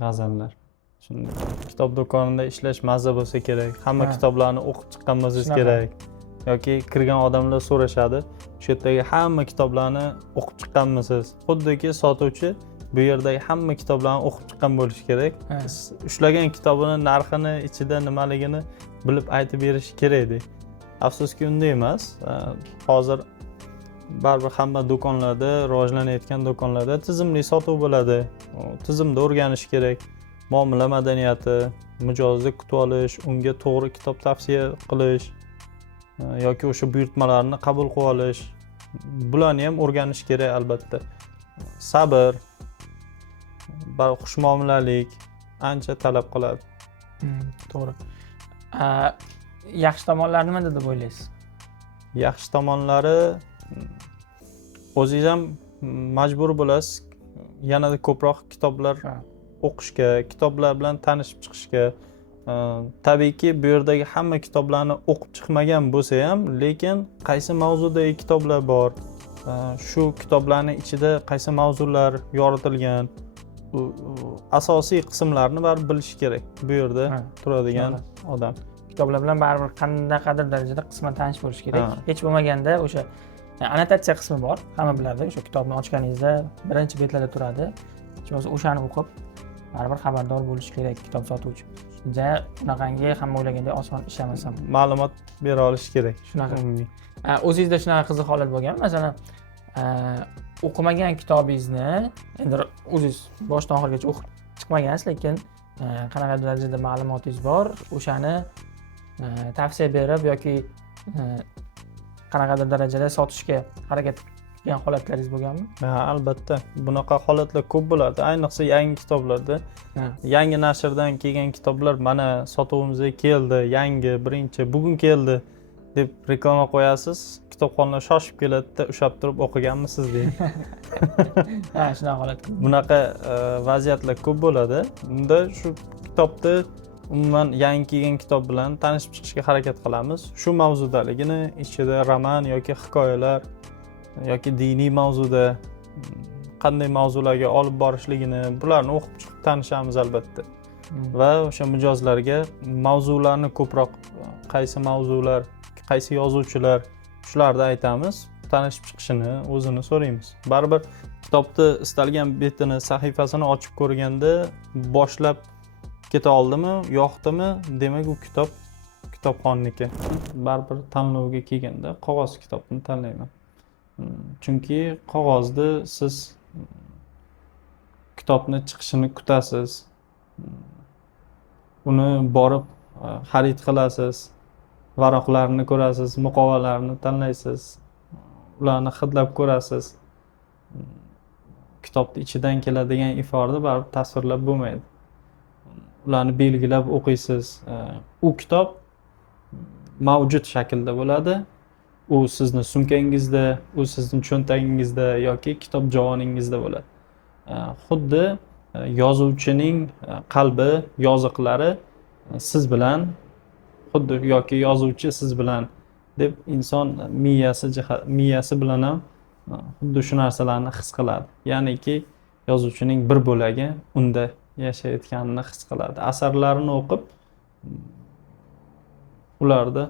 g'azallar. Shunday. Kitob do'konida ishlash mazza bo'lsa kerak. Hamma kitoblarni o'qib chiqqanimiz kerak. Yoki kirgan odamlar so'rashadi, shu yerdagi hamma kitoblarni o'qib chiqqanmisiz? Xuddiki sotuvchi bu yerdagi hamma kitoblarni o'qib chiqqan bo'lishi kerak. Ha. Ushlagan kitobini narxini, ichida nimaligini bilib aytib berishi kerak edi. Afsuski unday emas. Hozir baribir hamma do'konlarda, rivojlanayotgan do'konlarda tizimli sotuv bo'ladi. Tizimda o'rganish kerak. Muomala madaniyati, mijozni kutib olish, unga to'g'ri kitob tavsiya qilish yoki o'sha buyurtmalarni qabul qilib olish. Bularni ham o'rganish kerak albatta. Sabr, xushmuomalalik ancha talab qiladi. To'g'ri. Yaxshi tomonlari nima deb o'ylaysiz? Yaxshi tomonlari o'zingiz ham majbur bo'lasiz yanada ko'proq kitoblar o'qishga, kitoblar bilan tanishib chiqishga. Tabiiyki bu yerdagi hamma kitoblarni o'qib chiqmagan bo'lsa ham, lekin qaysi mavzudagi kitoblar bor, shu kitoblarning ichida qaysi mavzular yoritilgan, asosiy qismlarni baribir bilish kerak bu yerda turadigan odam. Kitoblar bilan baribir qandaqadir darajada qisman tanish bo'lish kerak. Hech bo'lmaganda o'sha annotatsiya qismi bor, hamma biladi. O'sha kitobni ochganingizda birinchi betlarda turadi. O'shani o'qib baribir xabardor bo'lish kerak kitob sotuvchi. Unaqangi hamma o'ylaganday oson ish emas ham. Ma'lumot bera olish kerak. Shunaqa. O'zingizda shunaqa qiziq holat bo'lganmi? Masalan, o'qimagan kitobingizni endi o'zingiz boshdan oxirigacha o'qib chiqmagansiz, lekin qanaqadir darajada ma'lumotingiz bor, o'shani tavsiya berib yoki qanaqadir darajada sotishga harakat qilgan holatlaringiz bo'lganmi? Albatta, bunaqa holatlar ko'p bo'ladi. Ayniqsa yangi kitoblarda. Yangi nashrdan kelgan kitoblar mana sotuvimizga keldi, yangi, birinchi, bugun keldi deb reklama qo'yasiz. Kitobxonlar shoshib keladi-da, ushlab turib o'qiganmisiz deydi. Shunaqa holat. Bunaqa vaziyatlar ko'p bo'ladi. Unda shu kitobni umuman yangi kelgan kitob bilan tanishib chiqishga harakat qilamiz. Shu mavzudaligini, ichida roman yoki hikoyalar yoki diniy mavzuda qanday mavzularga olib borishligini, bularni o'qib chiqib tanishamiz albatta. Va o'sha mijozlarga mavzularni ko'proq, qaysi mavzular, qaysi yozuvchilar, shularni aytamiz. Tanishib chiqishini, o'zini so'raymiz. Baribir kitobni istalgan betini, sahifasini ochib ko'rganda boshlab keta oldimi, yoqdimi, demak u kitob kitobxonniki. Baribir tanlovga kelganda qog'oz kitobni tanlayman. Chunki qog'ozda siz kitobni chiqishini kutasiz. Uni borib xarid qilasiz, varaqlarini ko'rasiz, muqovalarni tanlaysiz, ularni hidlab ko'rasiz. Kitobning ichidan keladigan ifodani baribir tasvirlab bo'lmaydi. Ularni belgilab o'qiysiz. U kitob mavjud shaklda bo'ladi. U sizni sumkangizda, u sizning cho'ntagingizda yoki kitob javoningizda bo'ladi. Xuddi yozuvchining qalbi, yoziqlari siz bilan, xuddi yoki yozuvchi siz bilan deb inson miyasi bilan ham xuddi shu narsalarni his qiladi. Ya'niki yozuvchining bir bo'lagi unda yashayotganini his qiladi. Asarlarini o'qib ularda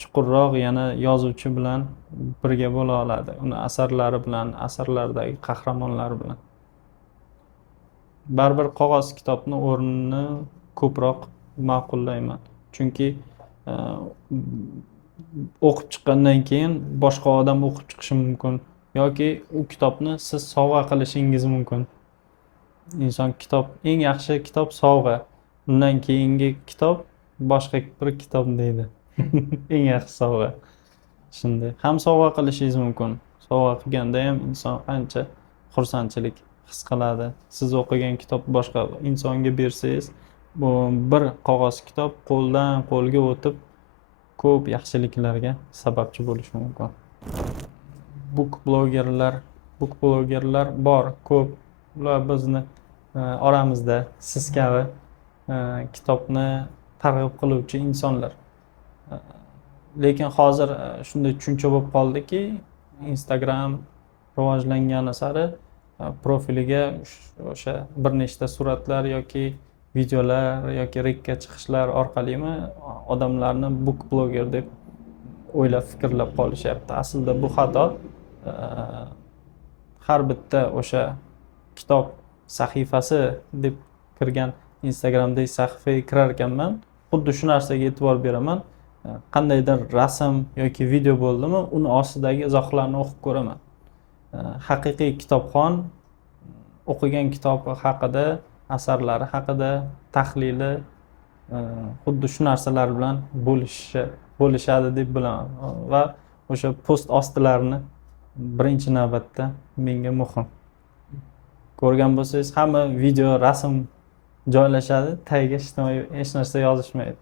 chuqurroq yana yozuvchi bilan birga bo'la oladi. Uni asarlari bilan, asarlardagi qahramonlari bilan. Baribir qog'oz kitobni o'rnini ko'proq ma'qullayman. Chunki o'qib chiqqandan keyin boshqa odam o'qib chiqishi mumkin yoki u kitobni siz sovg'a qilishingiz mumkin. Inson kitob, eng yaxshi kitob sovg'a. Undan keyingi kitob boshqa bir kitob deydi. Eng yaxshi sovg'a. Shunday ham sovg'a qilishingiz mumkin. Sovg'a qilganda ham inson ancha xursandchilik his qiladi. Siz o'qigan kitob boshqa insonga bersangiz, bu bir qog'oz kitob qo'ldan qo'lga o'tib ko'p yaxshiliklarga sababchi bo'lishi mumkin. Book blogerlar bor, ko'p. Ular bizni oramizda siz kabi kitobni targ'ib qiluvchi insonlar. Lekin hozir shunday tushuncha bo'lib qoldiki, Instagram rivojlangani sari profiliga o'sha bir nechta suratlar yoki videolar yoki rekka chiqishlar orqalimi odamlarni book bloger deb o'ylab fikrlab qolishyapti. Aslida bu xato. Har bitta o'sha kitob sahifasi deb kirgan Instagramdagi sahifaga kirar ekanman, xuddi shu narsaga e'tibor beraman. Qandaydir rasm yoki video bo'ldimi, uni ostidagi izohlarni o'qib ko'raman. Haqiqiy kitobxon o'qigan kitobi haqida, asarlari haqida tahlili xuddi shu narsalar bilan bo'lishadi deb bilaman va o'sha post ostilarini birinchi navbatda menga muhim. Ko'rgan bo'lsangiz, hamma video, rasm joylashadi, tagiga hech narsa yozishmaydi.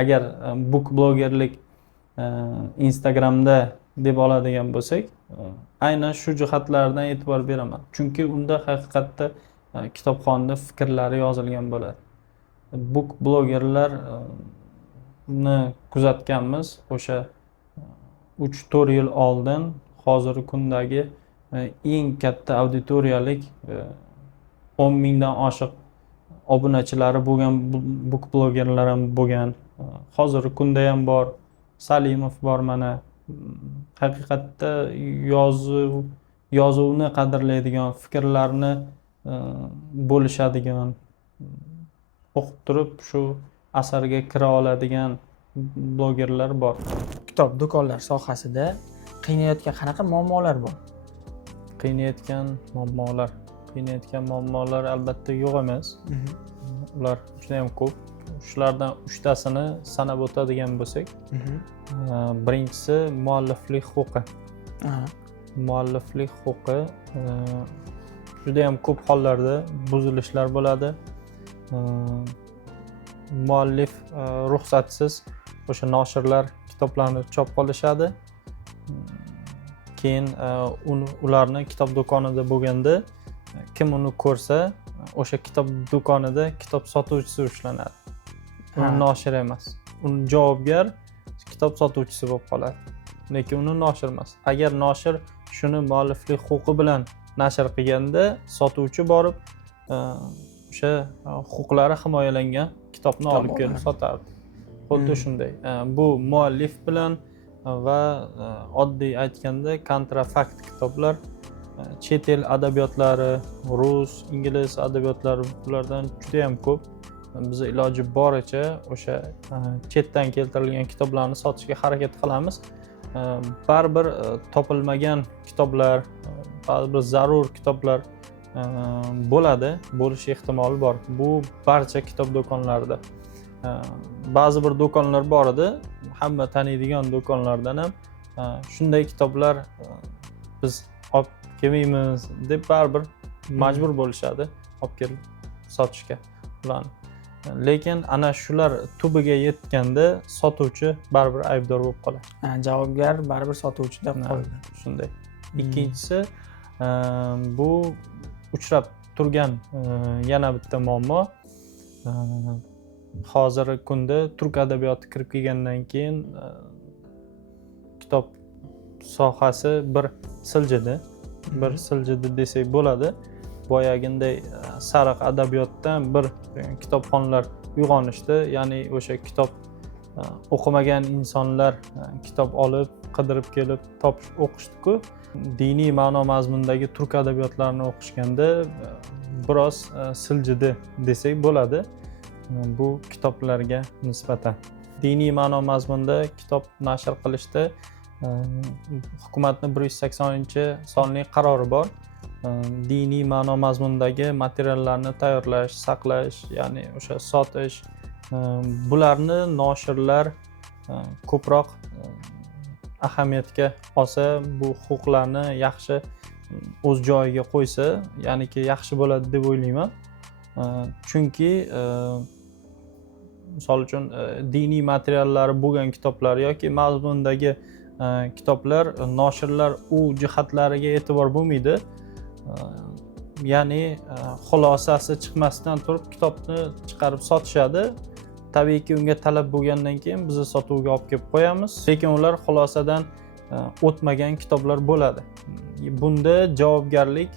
Agar book blogerlik Instagramda deb oladigan bo'lsak, aynan shu jihatlardan e'tibor beraman. Chunki unda haqiqatda kitobxonni fikrlari yozilgan bo'ladi. Book blogerlarni kuzatganmiz o'sha 3-4 yil oldin hozirgi kundagi eng katta auditoriyalik 10 mingdan oshiq obunachilari bo'lgan book blogerlar ham bo'lgan. Hozirgi kunda ham bor, Salimov bor mana. Haqiqatda yozuvni qadrlaydigan, fikrlarni bo'lishadigan, o'qib turib shu asarga kira oladigan blogerlar bor. Kitob do'konlar sohasida qiynayotgan qanaqa muammolar bor? Qiynayotgan muammolar albatta yo'q emas. Ular juda ham ko'p. Shulardan 3tasini sanab o'tadigan bo'lsak, birinchisi mualliflik huquqi. Mualliflik huquqi juda ham ko'p hollarda buzilishlar bo'ladi. Muallif ruxsatsiz o'sha noshirlar kitoblarni chop qilishadi. Keyin ularni kitob do'konida bo'lganda kim uni ko'rsa, o'sha kitob do'konida kitob sotuvchisi ushlanadi. Uni noshir emas. Uni javobgar kitob sotuvchisi bo'lib qoladi. Lekin uni noshir emas. Agar noshir shuni mualliflik huquqi bilan nashr qilganda, sotuvchi borib o'sha huquqlari himoyalangan kitobni olib kelib sotardi. Xuddi shunday. Bu muallif bilan va oddiy aytganda kontrafakt kitoblar, chet el adabiyotlari, rus, ingliz adabiyotlari, bulardan juda ham ko'p. Biz iloji boricha o'sha chetdan keltirilgan kitoblarni sotishga harakat qilamiz. Baribir topilmagan kitoblar, baribir zarur kitoblar bo'ladi, bo'lish ehtimoli bor. Bu barcha kitob do'konlarida. Ba'zi bir do'konlar bor edi, hamma taniydigan do'konlardan ham shunday kitoblar biz olib kelmaymiz deb baribir majbur bo'lishadi olib kelib sotishga ularni. Lekin ana shular tubiga yetganda sotuvchi baribir aybdor bo'lib qoladi. Javobgar baribir sotuvchi deb qoladi. Shunday. Ikkinchisi bu uchrab turgan yana bitta muammo. Hozirgi kunda turk adabiyoti kirib kelgandan keyin kitob sohasi bir siljidi desak bo'ladi. Boyaginday sariq adabiyotdan bir kitobxonlar uyg'onishdi. Ya'ni o'sha kitob o'qimagan insonlar kitob olib, qidirib kelib o'qishdi-ku. Diniy ma'no mazmundagi turk adabiyotlarini o'qishganda biroz siljidi desak bo'ladi. Bu kitoblarga nisbatan. Diniy ma'no mazmunda kitob nashr qilishda hukumatning 180-sonli qarori bor. Diniy ma'no mazmundagi materiallarni tayyorlash, saqlash, ya'ni o'sha sotish, bularni noshirlar ko'proq ahamiyatga olsa, bu huquqlarni yaxshi o'z joyiga qo'ysa, ya'niki yaxshi bo'ladi deb o'ylayman. Chunki misol uchun diniy materiallari bo'lgan kitoblar yoki mazmundagi kitoblar noshirlar u jihatlariga e'tibor bo'lmaydi. Ya'ni xulosasi chiqmasdan turib kitobni chiqarib sotishadi. Tabiiyki unga talab bo'lgandan keyin biz sotuvga olib kelib qo'yamiz. Lekin ular xulosadan o'tmagan kitoblar bo'ladi. Bunda javobgarlik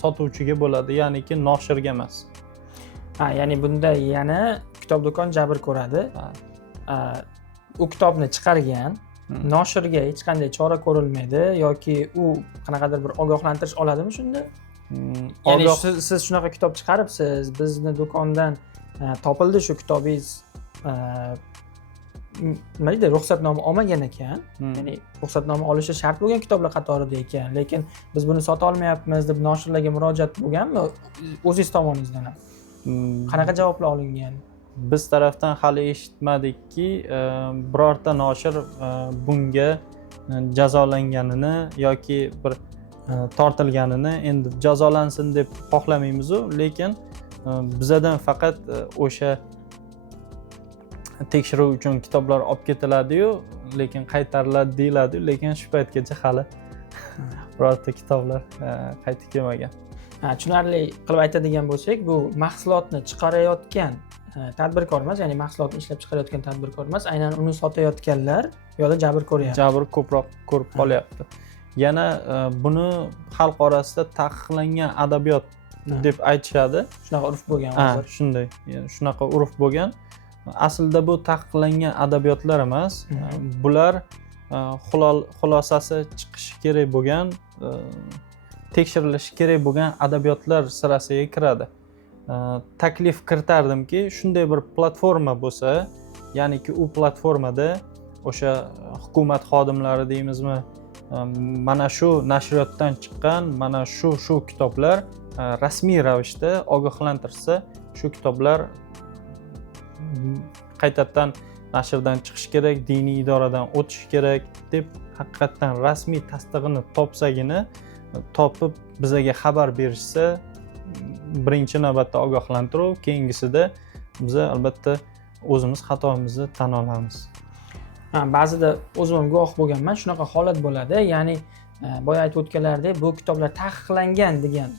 sotuvchiga bo'ladi, ya'niki noshirga emas. Ya'ni bunda yana kitob do'kon jabr ko'radi. U kitobni chiqargan, noshirga hech qanday chora ko'rilmaydi yoki u qanaqadir bir ogohlantirish oladimi shunda? Ya'ni siz shunaqa kitob chiqaribsiz, bizni do'kondan topildi shu kitobingiz, nima deydi, ruxsatnoma olmagan ekan, ya'ni ruxsatnoma olishi shart bo'lgan kitoblar qatorida ekan, lekin biz buni sota olmayapmiz deb noshirlarga murojaat bo'lganmi o'zingiz tomoningizdan ham? Qanaqa javoblar olingan? Biz tarafdan hali eshitmadikki, birorta noshir bunga jazolanganini yoki bir tortilganini. Endi jazolansin deb xohlamaymiz-u, lekin bizadan faqat o'sha tekshiruv uchun kitoblar olib ketiladi-yu, lekin qaytariladi deyiladi, lekin shu paytgacha hali birorta kitoblar qaytib kelmagan. Tushunarli qilib aytadigan bo'lsak, bu mahsulotni chiqarayotgan tadbirkor emas, ya'ni mahsulotni ishlab chiqarayotgan tadbirkor emas, aynan uni sotayotganlar yo'lda jabr ko'ryapti. Jabr ko'proq ko'rib qolyapti. Yana buni xalq orasida taqiqlangan adabiyot deb aytishadi. Shunaqa urf bo'lgan hozir. Shunday, shunaqa urf bo'lgan. Aslida bu taqiqlangan adabiyotlar emas. Bular xulosasi chiqishi kerak bo'lgan, tekshirilishi kerak bo'lgan adabiyotlar sirasiga kiradi. Taklif kiritardimki, shunday bir platforma bo'lsa, ya'niki u platformada o'sha hukumat xodimlari deymizmi, mana shu nashriyotdan chiqqan mana shu kitoblar rasmiy ravishda ogohlantirsa, shu kitoblar qaytadan nashrdan chiqishi kerak, diniy idoradan o'tishi kerak deb haqiqatdan rasmiy tasdig'ini topsagina, topib bizaga xabar berishsa, birinchi navbatda ogohlantiruv, keyingisida biz albatta o'zimiz xatomizni tan olamiz. Ba'zida o'zim ham guvoh bo'lganman, shunaqa holat bo'ladi. Ya'ni boya aytib o'tganlaridek, bu kitoblar taqiqlangan degan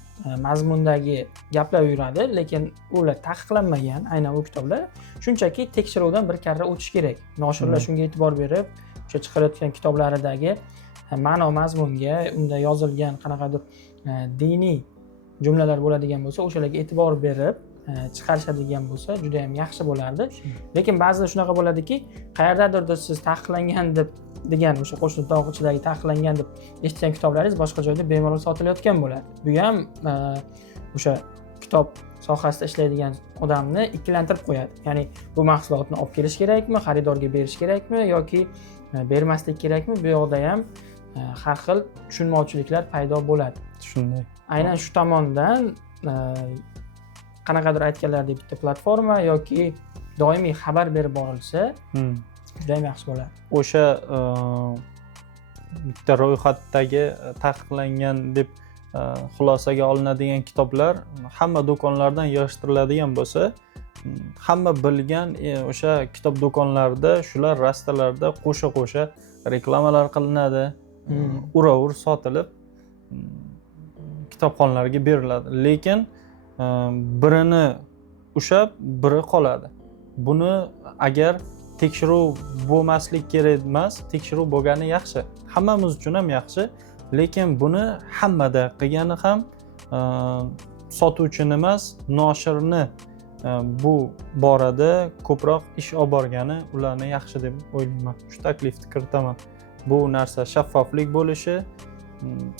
mazmundagi gaplar yuradi, lekin ular taqiqlanmagan, aynan u kitoblar shunchaki tekshiruvdan bir karra o'tish kerak. Noshirlar shunga e'tibor berib, o'sha chiqarayotgan kitoblaridagi ma'no mazmunga, unda yozilgan qanaqadir diniy jumlalar bo'ladigan bo'lsa, o'shalarga e'tibor berib chiqarishadigan bo'lsa juda ham yaxshi bo'lardi. Lekin ba'zida shunaqa bo'ladiki, qayerdadirda siz taqiqlangan deb degan o'sha qo'shni tog' ichidagi taqiqlangan deb eshitgan kitoblaringiz boshqa joyda bemalol sotilayotgan bo'ladi. Bu ham o'sha kitob sohasida ishlaydigan odamni ikkilantirib qo'yadi. Ya'ni bu mahsulotni olib kelish kerakmi, xaridorga berish kerakmi yoki bermaslik kerakmi? Bu yoqda ham har xil tushunmovchiliklar paydo bo'ladi. Shunday. Aynan shu tomondan qanaqadir aytganlaridek bitta platforma yoki doimiy xabar berib borilsa, juda ham yaxshi bo'ladi. O'sha bitta ro'yxatdagi taqiqlangan deb xulosaga olinadigan kitoblar hamma do'konlardan yig'ishtiriladigan bo'lsa, hamma bilgan o'sha kitob do'konlarida, shular rastalarda qo'sha reklamalar qilinadi, ura-ur sotilib kitobxonlarga beriladi. Lekin birini ushab, biri qoladi. Buni agar tekshiruv bo'lmaslik kerak emas, tekshiruv bo'lgani yaxshi. Hammamiz uchun ham yaxshi, lekin buni hammada qilgani ham sotuvchini emas, noshirni bu borada ko'proq ish olib borgani ularni yaxshi deb o'ylayman. Shu taklifni kiritaman. Bu narsa shaffoflik bo'lishi,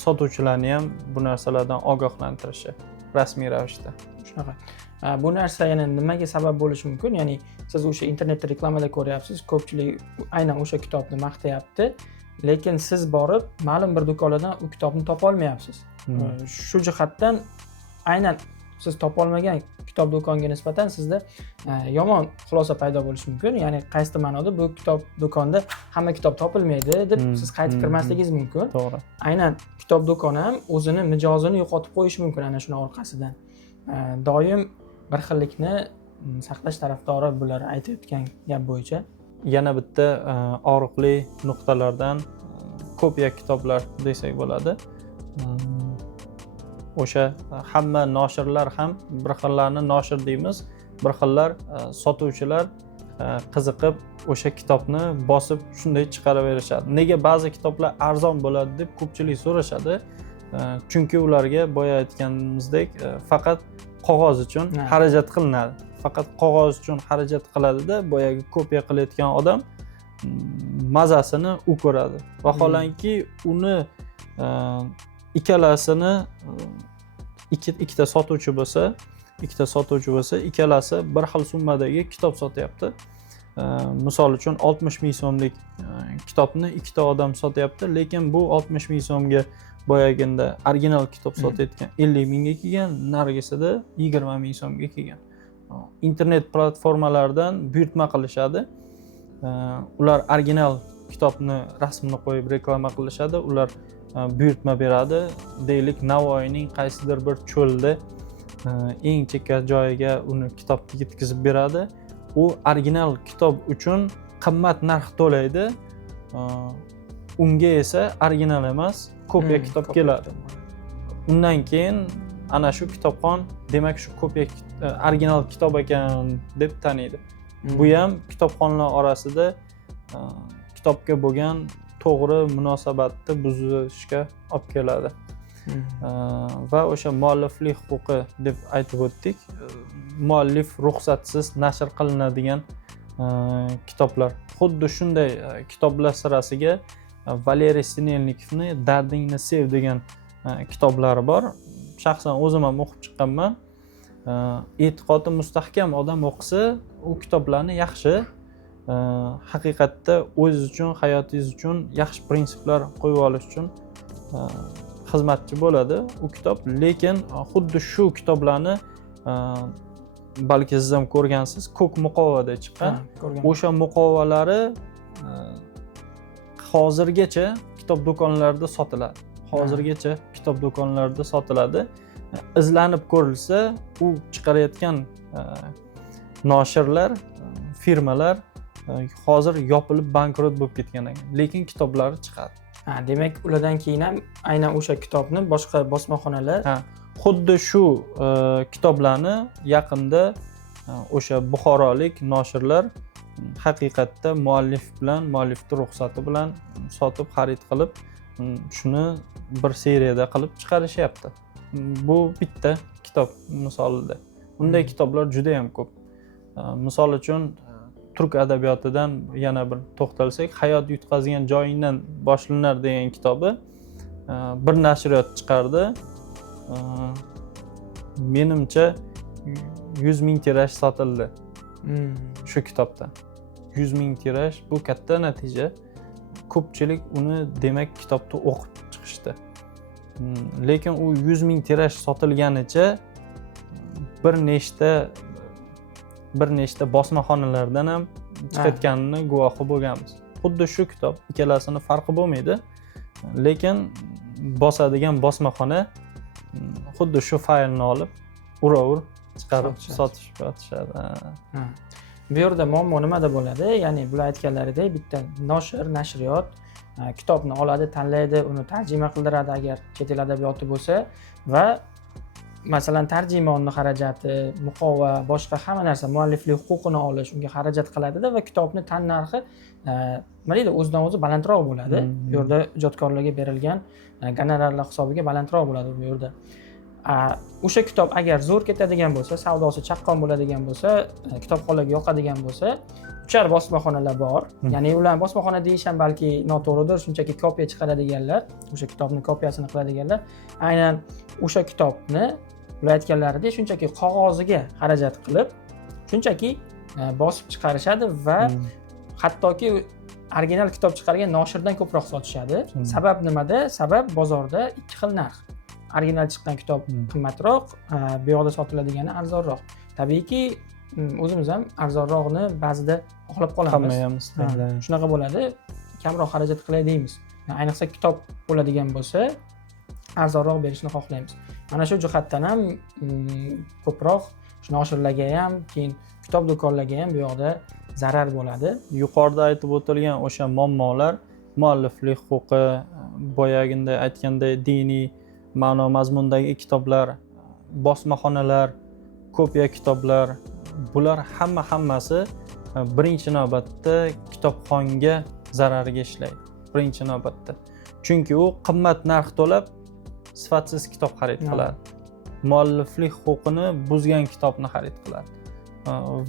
sotuvchilarni ham bu narsalardan ogohlantirishi rasmiy ravishda. Shunaqa. Bu narsa yana nimaga sabab bo'lishi mumkin? Ya'ni siz o'sha internetda reklamada ko'ryapsiz, ko'pchilik aynan o'sha kitobni maqtayapti, lekin siz borib ma'lum bir do'konlardan u kitobni topa olmayapsiz. Shu jihatdan aynan siz topa olmagan kitob do'koniga nisbatan sizda yomon xulosa paydo bo'lishi mumkin. Ya'ni qaysi ma'noda bu kitob do'konda hamma kitob topilmaydi deb siz qaytib kirmasligingiz mumkin. To'g'ri. Aynan kitob do'koni ham o'zini mijozini yo'qotib qo'yishi mumkin ana shuni orqasidan. Doim bir xillikni saqlash tarafdori bular aytayotgan gap bo'yicha. Yana bitta og'riqli nuqtalardan kopiya kitoblar desak bo'ladi. O'sha hamma noshirlar ham bir xillarni noshir deymiz, bir xillar sotuvchilar qiziqib o'sha kitobni bosib shunday chiqaraverishadi. Nega ba'zi kitoblar arzon bo'ladi deb ko'pchilik so'rashadi. Chunki ularga boya aytganimizdek faqat qog'oz uchun xarajat qilinadi. Faqat qog'oz uchun xarajat qiladi-da, boyagi kopiya qilayotgan odam mazasini u ko'radi. Vaholanki uni ikkalasini ikkita sotuvchi bo'lsa, ikkalasi bir xil summadagi kitob sotyapti. Misol uchun 60 ming so'mlik kitobni ikkita odam sotyapti, lekin bu 60 ming so'mga boyaginda original kitob sotayotgan 50 mingga kelgan, narigisida 20 ming so'mga kelgan. Internet platformalaridan buyurtma qilishadi. Ular original kitobni rasmini qo'yib reklama qilishadi. Ular buyurtma beradi. Deylik, Navoiyning qaysidir bir cho'lda eng chekka joyiga uni kitobni yetkazib beradi. U original kitob uchun qimmat narx to'laydi. Unga esa original emas, kopiya kitob keladi. Undan keyin ana shu kitobxon demak shu kopiya original kitob ekan deb taniydi. Bu ham kitobxonlar orasida kitobga bo'lgan to'g'ri munosabatni buzishga olib keladi. Va o'sha mualliflik huquqi deb aytib o'tdik. Muallif ruxsatsiz nashr qilinadigan kitoblar. Xuddi shunday kitoblar sirasiga Valeriy Sinelnikovni Dardingni sev degan kitoblari bor. Shaxsan o'zim ham o'qib chiqqanman. E'tiqodi mustahkam odam o'qisa, u kitoblarni yaxshi, haqiqatda o'zingiz uchun, hayotingiz uchun yaxshi prinsiplar qo'yib olish uchun xizmatchi bo'ladi u kitob. Lekin xuddi shu kitoblarni balki siz ham ko'rgansiz, ko'k muqovada chiqqan. O'sha muqovalari hozirgacha kitob do'konlarida sotiladi. Izlanib ko'rilsa, u chiqarayotgan noshirlar, firmalar hozir yopilib bankrot bo'lib ketgan ekan, lekin kitoblari chiqadi. Demak, ulardan keyin ham aynan o'sha kitobni boshqa bosmaxonalar xuddi shu kitoblarni yaqinda o'sha buxorolik noshirlar haqiqatda muallifning ruxsati bilan sotib, xarid qilib, shuni bir seriyada qilib chiqarishyapti. Bu bitta kitob misolida. Bunday kitoblar juda ham ko'p. Misol uchun turk adabiyotidan yana bir to'xtalsak, Hayot yutqazgan joyingdan boshlanar degan kitobi bir nashriyot chiqardi. Menimcha 100 ming tiraj sotildi. Shu kitobda. 100 ming tiraj bu katta natija. Ko'pchilik uni demak kitobni o'qib chiqishdi. Lekin u 100 ming tiraj sotilganicha bir nechta bosmaxonalardan ham chiqayotganini guvohi bo'lganmiz. Xuddi shu kitob, ikkalasini farqi bo'lmaydi. Lekin bosadigan bosmaxona xuddi shu faylni olib, ura-ur chiqarib sotishib yotishadi. Bu yerda muammo nimada bo'ladi? Ya'ni bular aytganlaridek, bitta nashriyot kitobni oladi, tanlaydi, uni tarjima qildiradi agar chet el adabiyoti bo'lsa va masalan tarjimonni xarajati, muqova, boshqa hamma narsa, mualliflik huquqini olish, unga xarajat qiladida va kitobni tan narxi nima deydi, o'zidan o'zi balandroq bo'ladi. Bu yerda ijodkorlarga berilgan gonorarlar hisobiga balandroq bo'ladi bu yerda. O'sha kitob agar zo'r ketadigan bo'lsa, savdosi chaqqon bo'ladigan bo'lsa, kitobxonlarga yoqadigan bo'lsa, uchar bosmaxonalar bor. Ya'ni ular bosmaxona deyish ham balki noto'g'ridir, shunchaki kopiya chiqaradiganlar, o'sha kitobning kopiyasini qiladiganlar, aynan o'sha kitobni ular aytganlaridek shunchaki qog'oziga xarajat qilib, shunchaki bosib chiqarishadi va hattoki original kitob chiqargan noshirdan ko'proq sotishadi. Sabab nimada? Sabab bozorda ikki xil narx. Original chiqqan kitob qimmatroq, bu yoqda sotiladigani arzonroq. Tabiiyki, o'zimiz ham arzonroqni ba'zida xohlab qolamiz. Hamma ham istaydi. Shunaqa bo'ladi. Kamroq xarajat qilay deymiz. Ayniqsa kitob bo'ladigan bo'lsa, arzonroq berishni xohlaymiz. Mana shu jihatdan ham ko'proq shu noshirlarga ham, keyin kitob do'konlarga ham bu yoqda zarar bo'ladi. Yuqorida aytib o'tilgan o'sha muammolar, mualliflik huquqi, boyaginda aytganday diniy ma'no mazmundagi kitoblar, bosmaxonalar, kopiya kitoblar, bular hammasi birinchi navbatda kitobxonga zarariga ishlaydi. Birinchi navbatda. Chunki u qimmat narx to'lab sifatsiz kitob xarid qiladi. Mualliflik huquqini buzgan kitobni xarid qiladi.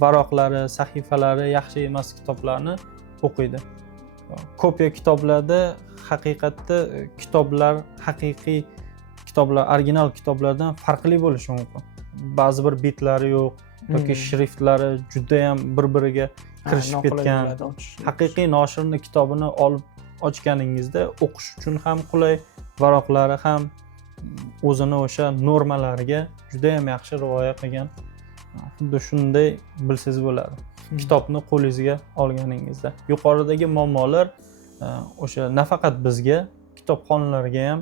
Varoqlari, sahifalari yaxshi emas kitoblarni o'qiydi. kopiya kitoblarda haqiqatda haqiqiy kitoblar original kitoblardan farqli bo'lishi mumkin. Ba'zi bir bitlari yo'q yoki shriftlari juda ham bir-biriga kirishib ketgan. Haqiqiy noshirning kitobini olib ochganingizda o'qish uchun ham qulay, varaqlari ham o'zini o'sha normalariga juda ham yaxshi rioya qilgan. Xuddi shunday bilsangiz bo'ladi. Kitobni qo'lingizga olganingizda. Yuqoridagi muammolar o'sha nafaqat bizga, kitobxonlarga ham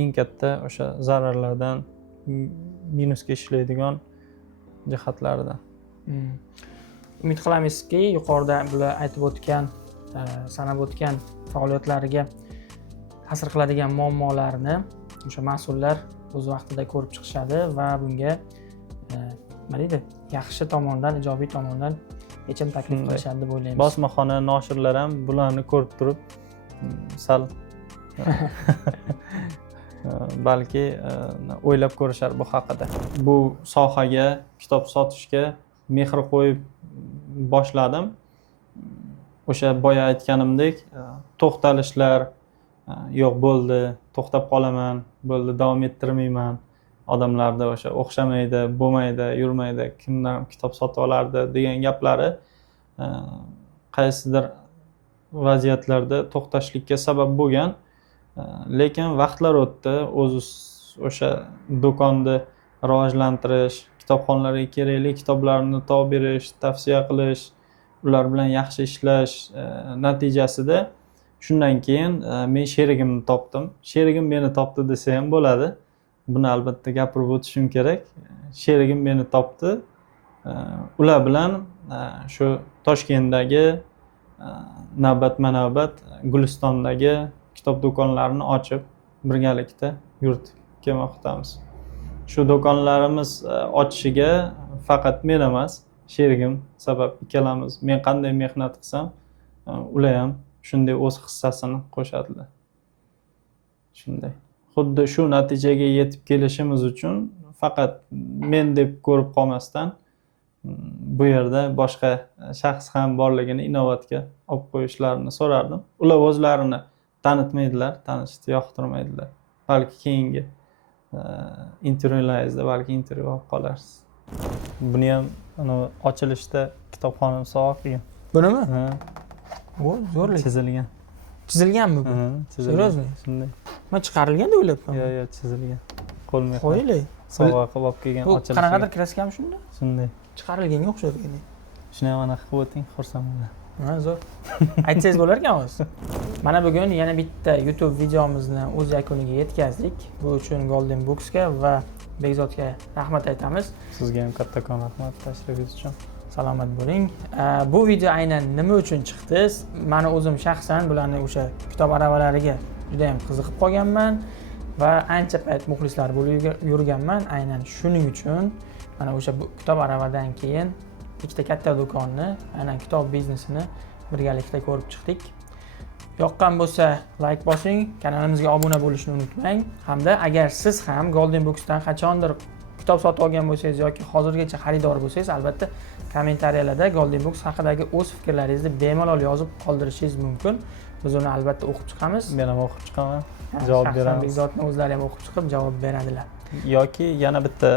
eng katta o'sha zararlardan, minusga ishlaydigan jihatlaridan. Umid qilamizki, yuqorida bular aytib o'tgan, sanab o'tgan faoliyatlariga ta'sir qiladigan muammolarni o'sha mas'ullar o'z vaqtida ko'rib chiqishadi va bunga nima deydi, yaxshi tomondan, ijobiy tomondan yechim taklif qilishadi deb o'ylaymiz. Bosmaxona, noshirlar ham bularni ko'rib turib sal balki o'ylab ko'rishar bu haqida. Bu sohaga, kitob sotishga mehr qo'yib boshladim. O'sha boya aytganimdek, to'xtalishlar, yo'q bo'ldi, to'xtab qolaman, bo'ldi, davom ettirmayman. Odamlarda o'sha o'xshamaydi, bo'lmaydi, yurmaydi, kimdan kitob sotib olardi degan gaplari qaysidir vaziyatlarda to'xtashlikka sabab bo'lgan. Lekin vaqtlar o'tdi, o'sha do'konni rivojlantirish, kitobxonlarga kerakli kitoblarni topib berish, tavsiya qilish, ular bilan yaxshi ishlash natijasida shundan keyin men sherigimni topdim. Sherigim meni topdi desa ham bo'ladi. Buni albatta gapirib o'tishim kerak. Sherigim meni topdi. Ular bilan shu Toshkentdagi navbatma-navbat Gulistondagi kitob do'konlarini ochib, birgalikda yuritib kelmoqdamiz. Shu do'konlarimiz ochishiga faqat men emas, sherigim sabab, ikkalamiz. Men qanday mehnat qilsam, ular ham shunday o'z hissasini qo'shadilar. Shunday. Xuddi shu natijaga yetib kelishimiz uchun faqat men deb ko'rib qolmasdan bu yerda boshqa shaxs ham borligini inobatga olib qo'yishlarini so'rardim. Ular o'zlarini tanitmaydilar, tanishni yoqtirmaydilar. Balki keyingi intervyularingizda balki intervyu olib qolarsiz. Buni ham ochilishda kitobxonim sovg'a qilgan. Bunimi? O, zo'rlik. Chizilgan. Chizilganmi bu? Seriously? Shunday. Men chiqarilgan deb o'ylabman. Yo'q, chizilgan. Qo'l mehnati. Qo'yili. Sovg'a qilib olib kelgan ochilish. Bu qanaqadir kraskami shunda? Shunday. Chiqarilganga o'xshaydi. Shuni ham anaqa qilib o'ting, xursand bo'laman. Ha, zo'r. Aytsangiz bo'lar ekan o'zi. Mana bugun yana bitta YouTube videomizni o'z yakuniga yetkazdik. Bu uchun Golden Booksga va Bekzodga rahmat aytamiz. Sizga ham kattakon rahmat tashrifingiz uchun. Salomat bo'ling. Bu video aynan nima uchun chiqdi? Meni o'zim shaxsan bularning o'sha kitob aravalariga juda ham qiziqib qolganman va ancha payt muxlislar bo'lib yurganman. Aynan shuning uchun mana o'sha kitob aravadan keyin ikkita katta do'konni, aynan kitob biznesini birgalikda ko'rib chiqdik. Yoqqan bo'lsa like bosing, kanalimizga obuna bo'lishni unutmang. Hamda agar siz ham Golden Booksdan qachondir kitob sotib olgan bo'lsangiz yoki hozirgacha xaridor bo'lsangiz, albatta kommentariyalarda Golden Books haqidagi o'z fikrlaringizni bemalol yozib qoldirishingiz mumkin. Biz uni albatta o'qib chiqamiz. Men ham o'qib chiqaman. Javob beramiz. Bekzodni o'zlari ham o'qib chiqib javob beradilar. Yoki yana bitta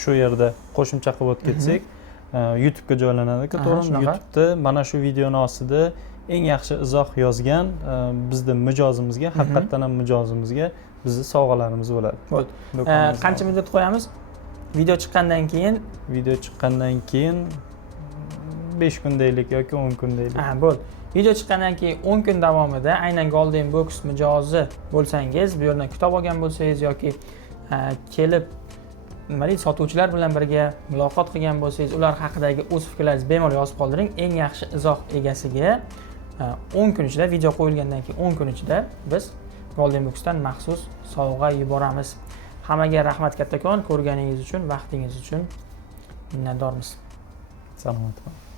shu yerda qo'shimcha qilib o'tib ketsak, YouTube'ga joylanadi-ku, to'g'rimi? YouTube'da mana shu videoning ostida eng yaxshi izoh yozgan bizning mijozimizga, haqiqatan ham mijozimizga bizning sovg'alarimiz bo'ladi. Bo'ldi. Qancha muddat qo'yamiz? Video chiqqandan keyin? Video chiqqandan keyin 5 kun deylik yoki 10 kun deylik. Ha, bo'ldi. Video chiqqandan keyin 10 kun davomida aynan Golden Books mijozi bo'lsangiz, bu yerdan kitob olgan bo'lsangiz yoki kelib nima deydi, sotuvchilar bilan birga muloqot qilgan bo'lsangiz, ular haqidagi o'z fikrlaringizni bemalol yozib qoldiring. Eng yaxshi izoh egasiga 10 kun ichida, video qo'yilgandan keyin 10 kun ichida biz Golden Booksdan maxsus sovg'a yuboramiz. Hammaga rahmat kattakon, ko'rganingiz uchun, vaqtingiz uchun minnatdormiz. Salomat bo'ling.